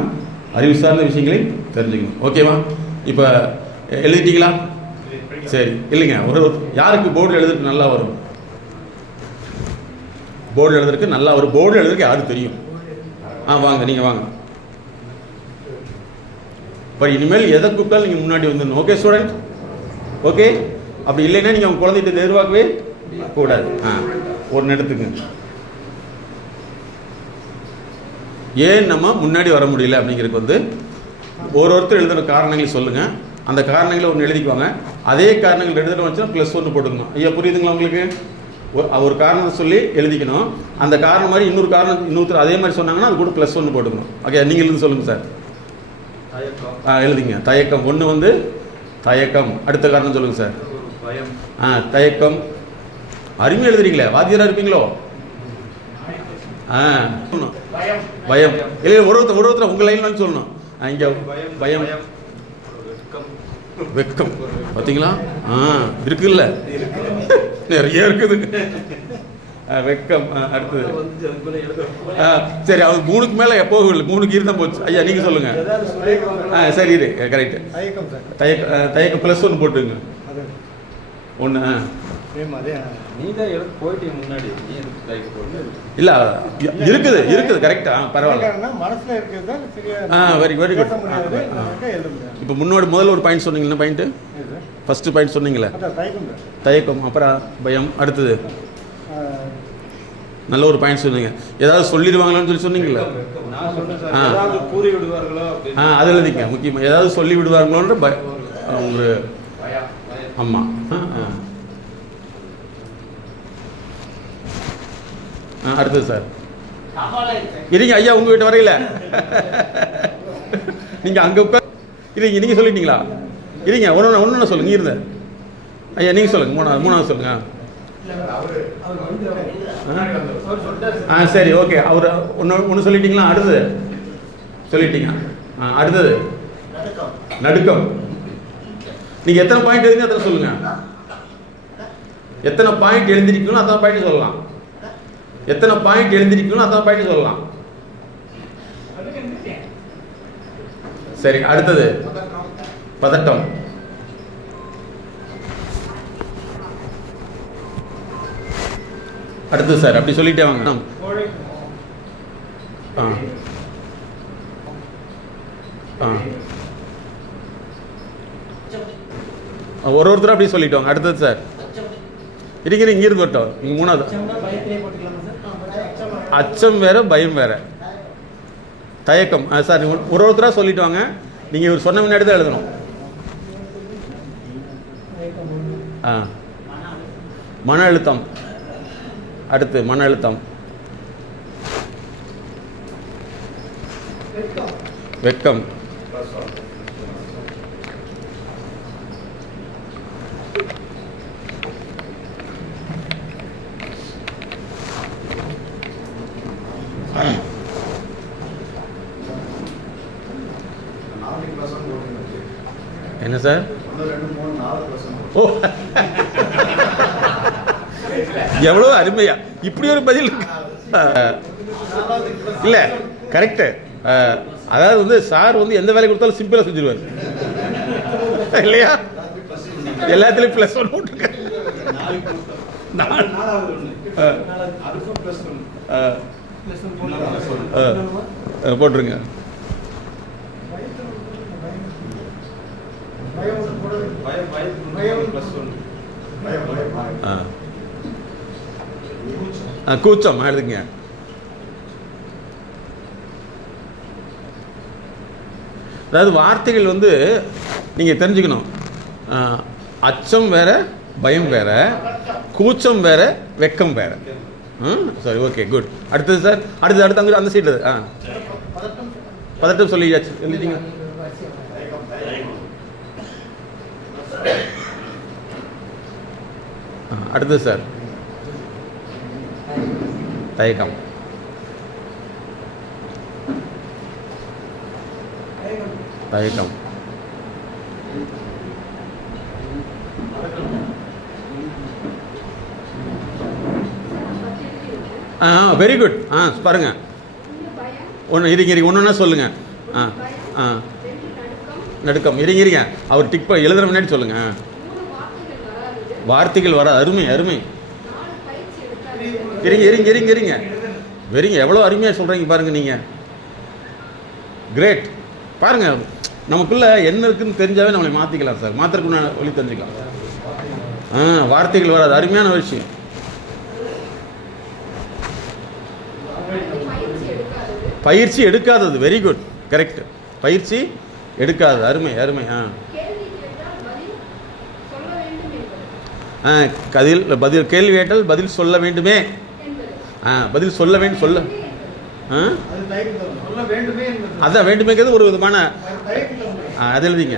அறிவு சார்ந்த விஷயங்களை தெரிஞ்சுக்கணும். ஓகேவா? இப்போ எழுதிட்டீங்களா? சரி. இல்லைங்க, ஒரு யாருக்கு போர்டில் எழுதுறதுக்கு நல்லா வரும்? போர்டில் எழுதுறதுக்கு நல்லா வரும். போர்டில் எழுதுறதுக்கு யாருக்கு தெரியும்? வாங்க, நீங்கள் வாங்க. இப்போ இனிமேல் எதை கூப்பிட்டாலும் நீங்கள் முன்னாடி வந்துடணும். Okay student? ஓகே. அப்படி இல்லைன்னா நீங்கள் உங்கள் குழந்தைகிட்ட எதிர்பார்க்கவே கூடாது. ஒரு எடுத்துங்க. ஏன் நம்ம முன்னாடி வர முடியல அப்படிங்கிறதுக்கு வந்து ஒருத்தர் எழுதுகிற காரணங்களை சொல்லுங்கள். அந்த காரணங்களை ஒன்று எழுதிக்குவாங்க. அதே காரணங்கள் எழுதுகிற வச்சுன்னா +1 போட்டுக்கணும். ஐயா புரியுதுங்களா உங்களுக்கு? ஒரு காரணத்தை சொல்லி எழுதிக்கணும். அந்த காரணம் மாதிரி இன்னொரு காரணம் இன்னொருத்தர் அதே மாதிரி சொன்னாங்கன்னா அது கூட +1 போட்டுக்கணும். ஓகே, நீங்கள் எழுதி சொல்லுங்கள் சார். எழுதிங்க. தயக்கம். ஒன்று வந்து தயக்கம். அடுத்த காரணம் சொல்லுங்கள் சார். தயக்கம். அருமையாக எழுதுறீங்களே, வாத்தியாராக இருப்பீங்களோ? பயம். இல்லை, ஒருத்தர் உங்கள் லைன்லாம் சொல்லணும். இங்கே பயம், வெக்கம். பார்த்தீங்களா? இருக்குல்ல, நிறைய இருக்குது. வெக்கம் அடுத்தது வந்துச்சு அதுக்குள்ள எழுத சரி அவர் 3க்கு மேலே எப்போவும் இல்லை 3க்கு இருந்தால் போச்சு ஐயா நீங்கள் சொல்லுங்கள் ஏதாவது சொல்லியிருக்காங்களா? சரி இது கரெக்டு தயக்கம் சார். தயக்கம் +1 போட்டுங்க அது 1 சேம் அதே. நீ தான் எழுத போயிட்டீங்க முன்னாடி நீ எதுக்கு கைக்கு போட்டு இல்லை இருக்குது கரெக்டா பரவாயில்ல காரணம்னா மனசுல இருக்கிறது தான் சரியா வெரி குட் பேச முடியாது, நமக்கு எழுத முடியாது. இப்போ முதல்ல ஒரு பாயிண்ட் சொன்னீங்க என்ன பாயிண்ட்டு இது சார். ஃபஸ்ட்டு பாயிண்ட் சொன்னீங்களே அதான் தயக்கம் சார். தயக்கம் அப்புறம் பயம் அடுத்தது ஆஹ், நல்ல ஒரு பாயிண்ட் சொன்னீங்க ஏதாவது சொல்லிடுவாங்களான்னு சொல்லி சொன்னீங்களே நான் சொல்றேன் சார் ஆ. ஏதாவது கூறி விடுவார்களோ அப்படின்னு அது எழுதிங்க முக்கியமாக ஏதாவது சொல்லி விடுவாங்களோன்ற ஒரு பயம் ஆமாம் அடுத்தது சார் இருங்க ஐயா உங்ககிட்ட வரையில நீங்கள் அங்கே இருங்க நீங்கள் சொல்லிட்டீங்களா இருங்க ஒன்று சொல்லுங்க இருந்த ஐயா நீங்கள் சொல்லுங்கள் மூணாவது சொல்லுங்கள் சரி ஓகே அவர் ஒன்று சொல்லிட்டீங்களா அடுத்தது சொல்லிட்டீங்க அடுத்தது நடுக்கம் நீங்கள் எத்தனை பாயிண்ட் எழுதுங்க அத்தனை சொல்லுங்கள் எத்தனை பாயிண்ட் எழுந்திருக்கணும் அத்தனை பாயிண்ட் சொல்லலாம் எத்தனை பாயிண்ட் எழுந்திருக்கணும் அத்தனை பாயிண்ட் சொல்லலாம் சரி அடுத்தது பதட்டம் அடுத்தது சார் அப்படி சொல்லிட்டே வாங்க ஒருத்தர் அப்படி சொல்லிட்டோங்க அடுத்தது சார் இருக்கிற இங்கிருந்து வரட்டும் நீங்க மூணாவது அச்சம் வேற பயம் வேற தயக்கம் சார் ஒருத்தராக சொல்லிட்டு வாங்க நீங்கள் இவர் சொன்ன முன்னாடி தான் எழுதணும் மன அழுத்தம் அடுத்து மன அழுத்தம் வெக்கம் என்ன சார் ஓ எவ்வளோ அருமையா இப்படி ஒரு பதில் இல்லை கரெக்டு அதாவது வந்து சார் வந்து எந்த வேலை கொடுத்தாலும் சிம்பிளாக செஞ்சிருவார் இல்லையா எல்லாத்துலேயும் +1 போட்டிருக்காரு போட்டுருங்க கூச்சம் எழுதுங்க அதாவது வார்த்தைகள் வந்து நீங்கள் தெரிஞ்சுக்கணும் அச்சம் வேற பயம் வேற கூச்சம் வேற வெக்கம் வேற சரி ஓகே குட் அடுத்தது சார் அடுத்து அங்கே அந்த சைடு பதட்டம் சொல்லியாச்சு எழுதிட்டீங்க அடுத்தது சார் தயக்கம் தயக்கம் வெரி குட் பாருங்க ஒன்று இருங்க ஒன்றுன்னா சொல்லுங்க நடுக்கம் இருங்க அவர் டிக் எழுதுற முன்னாடி சொல்லுங்க வார்த்தைகள் வர அருமை அருமை இருங்க வெறிங்க எவ்வளோ அருமையாக சொல்கிறீங்க பாருங்க நீங்கள் கிரேட் பாருங்க நமக்குள்ள என்ன இருக்குன்னு தெரிஞ்சாவே நம்மளை மாற்றிக்கலாம் சார் மாத்திரக்குள்ள வழி தெரிஞ்சுக்கலாம் வார்த்தைகள் வராது அருமையான விஷயம் பயிற்சி எடுக்காதது வெரி குட் கரெக்ட் பயிற்சி எடுக்காதது அருமை அருமை பதில் கேள்வி கேட்டால் பதில் சொல்ல வேண்டுமே பதில் சொல்ல வேண்டும் சொல்ல அதான் வேண்டுமேங்கிறது ஒரு விதமான அது எழுதிங்க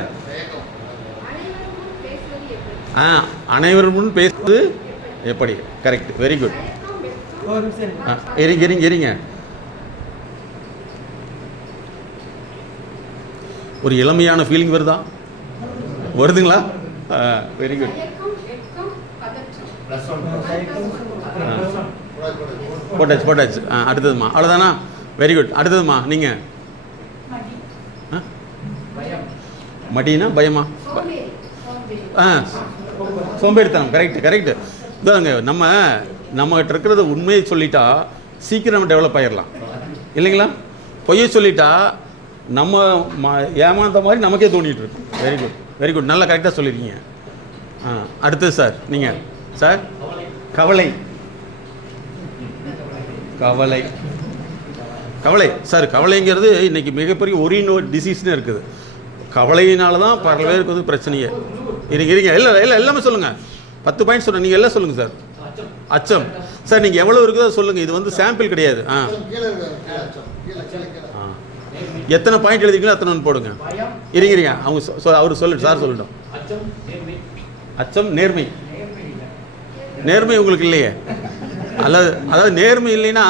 அனைவரும் முன் பேசுவது எப்படி கரெக்ட் வெரி குட் இருங்க ஒரு இளமையான ஃபீலிங் வருதுங்களா வெரி குட் போட்டாச்சு. அடுத்ததுமா, அவ்வளோதானா? Very good. அடுத்ததுமா நீங்கள். மடினா பயமா? சோம்பேறித்தனம். கரெக்டு. இதாங்க நம்மகிட்ட இருக்கிறத உண்மையை சொல்லிட்டா சீக்கிரம் நம்ம டெவலப் ஆகிடலாம் இல்லைங்களா? பொய்யை சொல்லிட்டா நம்ம ஏமாந்த மாதிரி நமக்கே தோண்டிகிட்டு இருக்கும். Very good. நல்லா கரெக்டாக சொல்லியிருக்கீங்க. அடுத்தது சார் நீங்கள். சார் கவலை சார். கவலைங்கிறது இன்றைக்கி மிகப்பெரிய ஒரு டிசீஸ்னு இருக்குது. கவலையினால தான் பல பேருக்கு வந்து பிரச்சனையே. இருங்க எல்லாமே சொல்லுங்கள். 10 பாயிண்ட் சொல்லுங்கள். நீங்கள் எல்லாம் சொல்லுங்கள் சார். அச்சம் சார். நீங்கள் எவ்வளோ இருக்குதோ சொல்லுங்கள். இது வந்து சாம்பிள் கிடையாது. எத்தனை பாயிண்ட் எழுதிங்களோ அத்தனை ஒன்று போடுங்க. இருங்க அவங்க அவர் சார் சொல்லட்டும். அச்சம் நேர்மை உங்களுக்கு இல்லையே. அதாவது நேர்மை இல்லைன்னா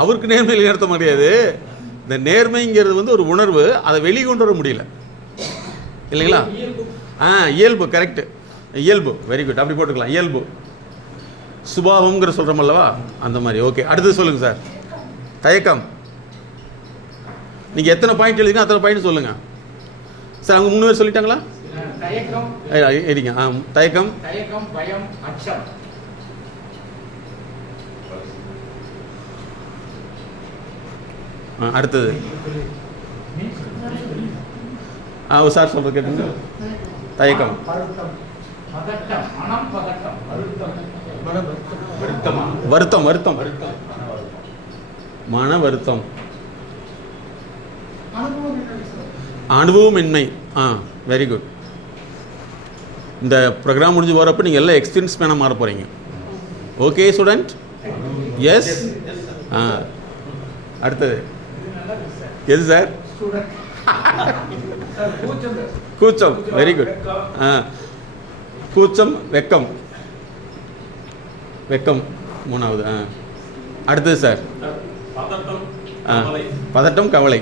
அவருக்கு நேர்மை இல்லைன்னு அர்த்தம் கிடையாது. இந்த நேர்மைங்கிறது வந்து ஒரு உணர்வு, அதை வெளியே கொண்டு வர முடியல இல்லைங்களா? இயல்பு. கரெக்டு. இயல்பு. Very good. அப்படி போட்டுக்கலாம். இயல்பு சுபாவம்ங்கிற சொல்கிறோம் அல்லவா, அந்த மாதிரி. ஓகே, அடுத்தது சொல்லுங்கள் சார். தயக்கம். நீங்கள் எத்தனை பாயிண்ட் எழுதினா அத்தனை பாயிண்ட் சொல்லுங்கள் சார். அவங்க 3 பேர் சொல்லிட்டாங்களா? இருங்க. தயக்கம், பயம், அச்சம். அடுத்தது சார் சொல்கிறது கேட்டுங்க. தயக்கம், வருத்தம், மன வருத்தம், அனுபவமின்மை. Very good. இந்த ப்ரோக்ராம் முடிஞ்சு போகிறப்ப நீங்கள் எல்லாம் எக்ஸ்பீரியன்ஸ் மேனாக மாற போகிறீங்க. Okay student? எஸ். அடுத்தது எது சார்? கூச்சம். Very good. கூச்சம், வெக்கம். மூணாவது. அடுத்தது சார். பதட்டம், கவலை.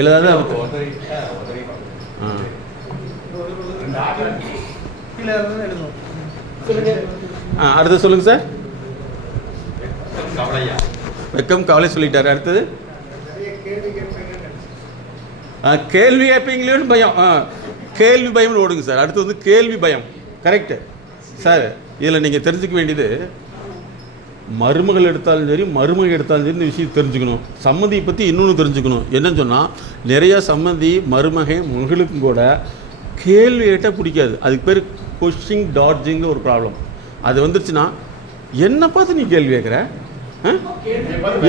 எழுதாத. அடுத்து சொல்லுங்க சார். வெக்கம், கவலை சொல்லிட்டாரு. அடுத்தது கேள்வி கேட்பீங்களேன்னு பயம். கேள்வி பயம்னு ஓடுங்க சார். அடுத்து வந்து கேள்வி பயம். Correct sir. இதில் நீங்கள் தெரிஞ்சுக்க வேண்டியது, மருமகள் எடுத்தாலும் சரி மருமகள் எடுத்தாலும் சரி இந்த விஷயம் தெரிஞ்சுக்கணும். சம்மந்தியை பற்றி இன்னொன்று தெரிஞ்சுக்கணும். என்னன்னு சொன்னால், நிறையா சம்மந்தி மகளுக்கும் கூட கேள்வி கேட்டால் பிடிக்காது. அதுக்கு பேர் கொஸ்டின் டாட்ஜிங்னு ஒரு ப்ராப்ளம். அது வந்துருச்சுன்னா, என்னை பார்த்து நீ கேள்வி கேட்குற,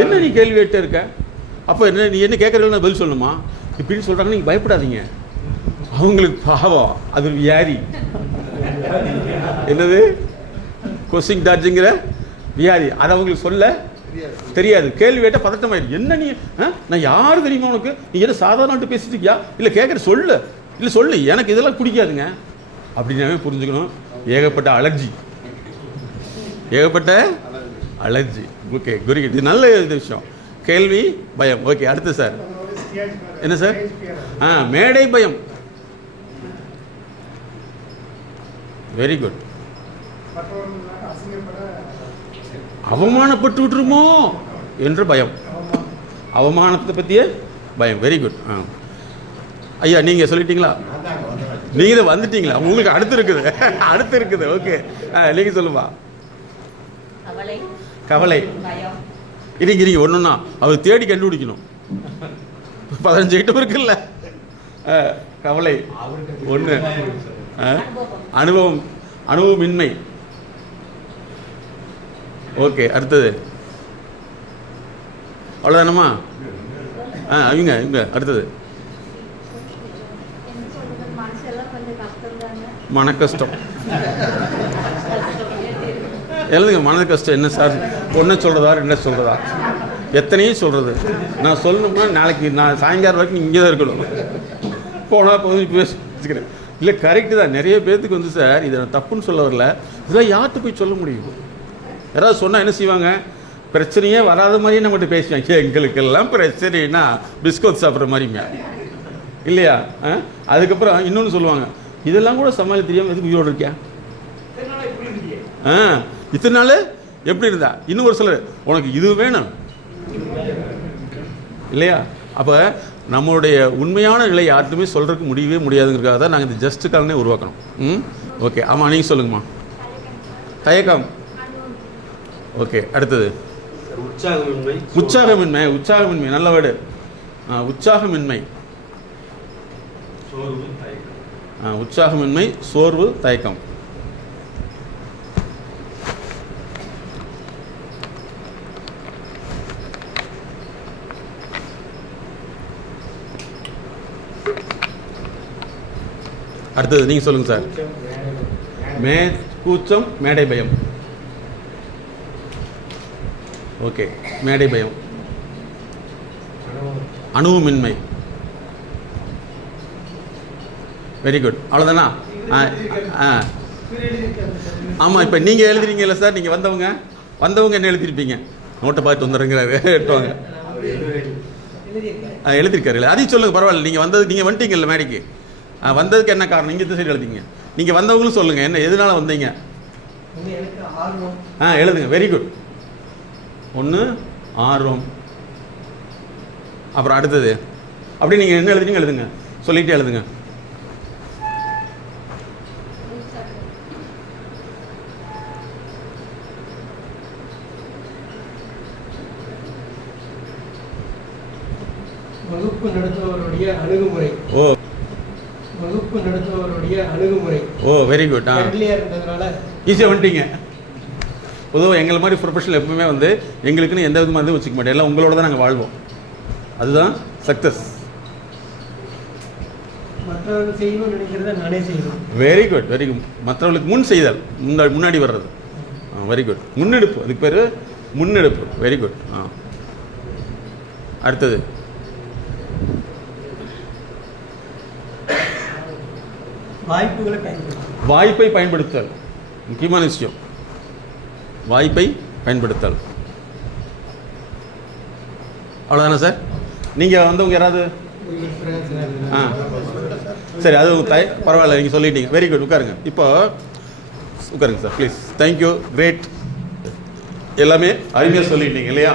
என்ன நீ கேள்வி கேட்டே இருக்க, அப்போ என்ன நீ என்ன கேட்குறதுல பதில் சொல்லணுமா இப்படின்னு சொல்கிறாங்க. நீங்கள் பயப்படாதீங்க. அவங்களுக்கு பாவம், அது வியாதி. என்னது கொஸ்டின் டாட்ஜிங்கிற வியாதி. அது அவங்களுக்கு சொல்ல தெரியாது. கேள்வி கேட்டால் பதட்டமாயிடும். என்ன நீ, நான் யார் தெரியுமா உனக்கு, நீ என்ன சாதாரண பேசிட்டு இருக்கியா, இல்லை கேட்குற சொல்லு எனக்கு இதெல்லாம் பிடிக்காதுங்க அப்படின்னாவே புரிஞ்சுக்கணும். ஏகப்பட்ட அலர்ஜி. ஓகே, குரி. இது நல்ல இது விஷயம். கேள்வி பயம். ஓகே, அடுத்து சார். என்ன சார்? மேடை பயம். Very good. அவமானப்பட்டு விட்டுருமோ என்ற பயம். அவமானத்தை பற்றிய பயம். Very good. ஐயா நீங்கள் சொல்லிட்டீங்களா? நீங்கள் வந்துட்டீங்களா? உங்களுக்கு அடுத்து இருக்குது. ஓகே, நீங்கள் சொல்லுவா. கவலை. இருங்க ஒன்றுன்னா அவர் தேடி கண்டுபிடிக்கணும். 15 ஐட்டம் இருக்குல்ல. கவலை ஒன்று. அனுபவமின்மை. ஓகே, அடுத்தது அவ்வளோதானம்மா? இவங்க அடுத்தது மன கஷ்டம். எழுதுங்க. மன கஷ்டம் என்ன சார்? ஒன்றை சொல்கிறதா 2 சொல்கிறதா, எத்தனையும் சொல்கிறது. நான் சொல்லணும்னா நாளைக்கு நான் சாயங்காலம் வரைக்கும் இங்கே தான் இருக்கணும். போனால் போதும் பேசிக்கிறேன். இல்லை, கரெக்டு தான். நிறைய பேர்த்துக்கு வந்து சார், இதை நான் தப்புன்னு சொல்ல வரல, இதெல்லாம் யார்கிட்ட போய் சொல்ல முடியும்? யாராவது சொன்னால் என்ன செய்வாங்க? பிரச்சனையே வராத மாதிரியே நம்மகிட்ட பேசுவாங்க. எங்களுக்கெல்லாம் பிரச்சனைனா பிஸ்கட் சாப்பிட்ற மாதிரிங்க இல்லையா? அதுக்கப்புறம் இன்னொன்று சொல்லுவாங்க, இதெல்லாம் கூட சமாளி தெரியாமல் எதுக்கு உயிரோடு இருக்கேன்? இத்தனை நாள் எப்படி இருந்தா? இன்னும் ஒரு சிலர் உனக்கு இது வேணும் இல்லையா? அப்போ நம்மளுடைய உண்மையான நிலை யார்ட்டுமே சொல்கிறதுக்கு முடியவே முடியாதுங்கிறதுக்காக தான் நாங்கள் இந்த ஜஸ்ட் காலனே உருவாக்கணும். ஓகே, ஆமாம், நீங்கள் சொல்லுங்கம்மா. தயக்கம். ஓகே, அடுத்தது உற்சாகமின்மை. உற்சாகமின்மை நல்ல வேர்டு. உற்சாகமின்மை, உற்சாகமின்மை, சோர்வு, தயக்கம். அடுத்தது நீங்கள் சொல்லுங்கள் சார். கூச்சம், மேடை பயம். ஓகே, மேடை பயம். அணுவுமின்மை. Very good. அவ்வளோதானா? ஆமாம், இப்போ நீங்கள் எழுதுறீங்கல்ல சார், நீங்கள் வந்தவங்க என்ன எழுதிருப்பீங்க? நோட்டை பார்த்து வந்துடுங்கிறாரு, எட்டுவாங்க. எழுதியிருக்காரு, அதையும் சொல்லுங்கள், பரவாயில்ல. நீங்கள் வந்துட்டீங்கல்ல மேடைக்கு, வந்ததுக்கு என்ன காரணம்? நீங்கள் இந்த சைடு எழுதிங்க. நீங்கள் வந்தவங்களும் சொல்லுங்கள், என்ன எதனால வந்தீங்க? எழுதுங்க. Very good. ஒன்று ஆர்வம். அப்புறம் அடுத்தது அப்படி நீங்கள் என்ன எழுதுறீங்க எழுதுங்க, சொல்லிகிட்டே எழுதுங்க. வகுப்பு நடத்துபவருடைய அணுகுமுறை. வகுப்பு நடத்துபவருடைய அணுகுமுறை. Very good. இருந்ததுனால ஈஸியாக வந்துட்டீங்க. பொதுவாக எங்களை மாதிரி ப்ரொஃபஷனல் எப்பவுமே எங்களுக்குன்னு எந்த விதமாக இருந்து வச்சுக்க மாட்டோம். எல்லாம் உங்களோட தான் நாங்கள் வாழ்வோம். அதுதான் சக்ஸஸ். மற்றவர்கள் செய்யணும்னு நினைக்கிறத நானே செய்யணும். Very good, very good. மற்றவர்களுக்கு முன் செய்தல், முன்னாடி வர்றது. Very good. முன்னெடுப்பு, அதுக்கு பேர் முன்னெடுப்பு. Very good. அடுத்தது வாய்ப்பை பயன்படுத்தல். முக்கியமான விஷயம், வாய்ப்பை பயன்படுத்தல். அவ்வளோதானே சார்? நீங்கள் வந்தவங்க யாராவது? சரி, அது பரவாயில்ல, நீங்கள் சொல்லிட்டீங்க. Very good. உட்காருங்க. இப்போ உட்காருங்க சார் ப்ளீஸ். Thank you, great. எல்லாமே அருமையாக சொல்லிட்டீங்க இல்லையா?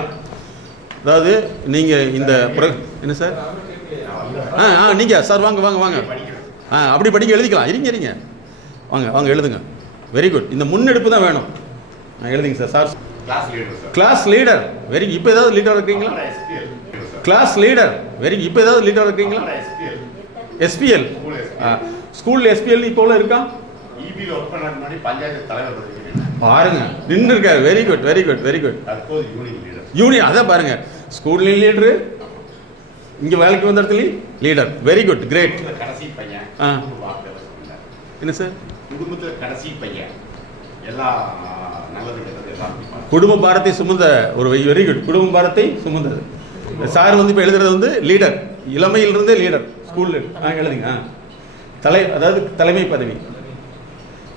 அதாவது நீங்கள் இந்த என்ன சார்? நீங்கள் சார் வாங்க வாங்க வாங்க. அப்படி படிக்க எழுதிக்கலாம். இருங்க வாங்க எழுதுங்க. Very good. இந்த முன்னெடுப்பு தான் வேணும். எழுதிங்க sir. Sir class leader. Very. இப்போ ஏதாவது லீடர் இருக்கீங்களா? Class leader. வெரி. இப்போ ஏதாவது லீடர் இருக்கீங்களா? எஸ்பிஎல். ஸ்கூலில் எஸ்பிஎல் இப்போ இருக்கா? பாருங்க, நின்று இருக்காரு. Very good, very good, very good. Union, அதான் பாருங்க, ஸ்கூல்லையும் லீடரு, இங்கே வேலைக்கு வந்த இடத்துலையும் லீடர். Very good, great. என்ன சார்? குடும்பத்தில் கடைசி பையன், எல்லா குடும்ப பாரத்தை சுமந்த ஒரு வெரி குட். குடும்ப பாரத்தை சுமந்தது சார். இப்போ எழுதுறது லீடர், இளமையிலிருந்தே லீடர். ஸ்கூல்ல எழுதுங்க. அதாவது தலைமை பதவி,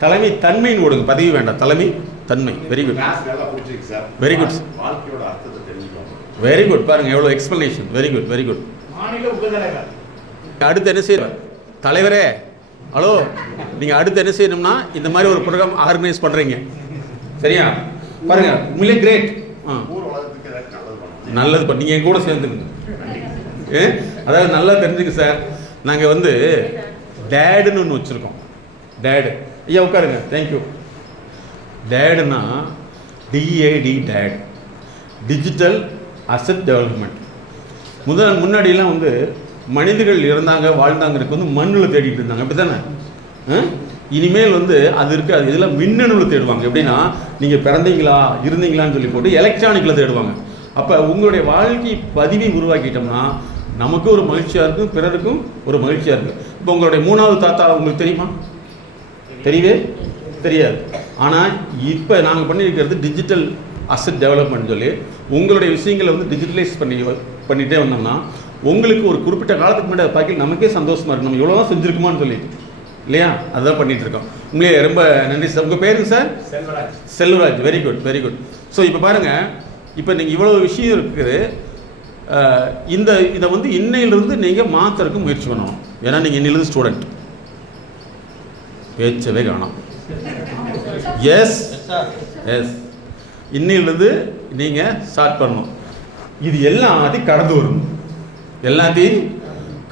தலைமை தன்மைன்னு ஓடுங்க, பதவி வேண்டாம், தலைமை தன்மை. Very good, very good, very good. பாருங்க எவ்வளோ explanation. Very good, very good. அடுத்து என்ன செய்ய தலைவரே? ஹலோ, நீங்கள் அடுத்து என்ன செய்யணும்னா இந்த மாதிரி ஒரு ப்ரோக்ராம் ஆர்கனைஸ் பண்ணுறீங்க, சரியா? பாருங்க, உண்மையிலே கிரேட். நல்லது பண்ணி நீங்கள் என் கூட சேர்ந்துக்குங்க. அதாவது நல்லா தெரிஞ்சுக்க சார், நாங்கள் டேடுன்னு ஒன்று வச்சுருக்கோம். டேடு. ஐயா உட்காருங்க. தேங்க்யூ. டேடுனா DAD, dad, digital asset development. முன்னாடியெல்லாம் மனிதர்கள் இறந்தாங்க வாழ்ந்தாங்கிறதுக்கு மண்ணில் தேடிட்டு இருந்தாங்க, அப்படி தானே? இனிமேல் அது இருக்காது. இதெல்லாம் மின்னணுவில் தேடுவாங்க. எப்படின்னா நீங்கள் பிறந்தீங்களா இருந்தீங்களான்னு சொல்லி போட்டு எலக்ட்ரானிக்கில் தேடுவாங்க. அப்போ உங்களுடைய வாழ்க்கை பதிவை உருவாக்கிட்டோம்னா நமக்கு ஒரு மகிழ்ச்சியாக இருக்கும், பிறருக்கும் ஒரு மகிழ்ச்சியாக இருக்கும். இப்போ உங்களுடைய 3வது தாத்தா உங்களுக்கு தெரியுமா? தெரியவே தெரியாது. ஆனால் இப்போ நாங்கள் பண்ணியிருக்கிறது டிஜிட்டல் அசட் டெவலப்மெண்ட் சொல்லி உங்களுடைய விஷயங்களை டிஜிட்டலைஸ் பண்ணிகிட்டே வந்தோம்னா உங்களுக்கு ஒரு குறிப்பிட்ட காலத்துக்கு முன்னாடி பார்க்க நமக்கே சந்தோஷமாக இருக்கும். நம்ம எவ்வளோ செஞ்சுருக்குமான்னு சொல்லிட்டு, இல்லையா? அதுதான் பண்ணிகிட்டு இருக்கோம். உங்களே ரொம்ப நன்றி சார். உங்கள் பேருங்க sir? Selvaraj. Selvaraj. Very good, very good. So இப்போ பாருங்கள், இப்போ நீங்கள் இவ்வளோ விஷயம் இருக்குது. இதை இன்னையிலிருந்து நீங்கள் மாற்றுறதுக்கு முயற்சி பண்ணணும். ஏன்னா நீங்கள் இன்னிலிருந்து ஸ்டூடெண்ட். பேச்சவே காணோம். எஸ் எஸ், இன்னிலிருந்து நீங்கள் ஸ்டார்ட் பண்ணணும். இது எல்லாத்தையும் கடந்து வரணும், எல்லாத்தையும்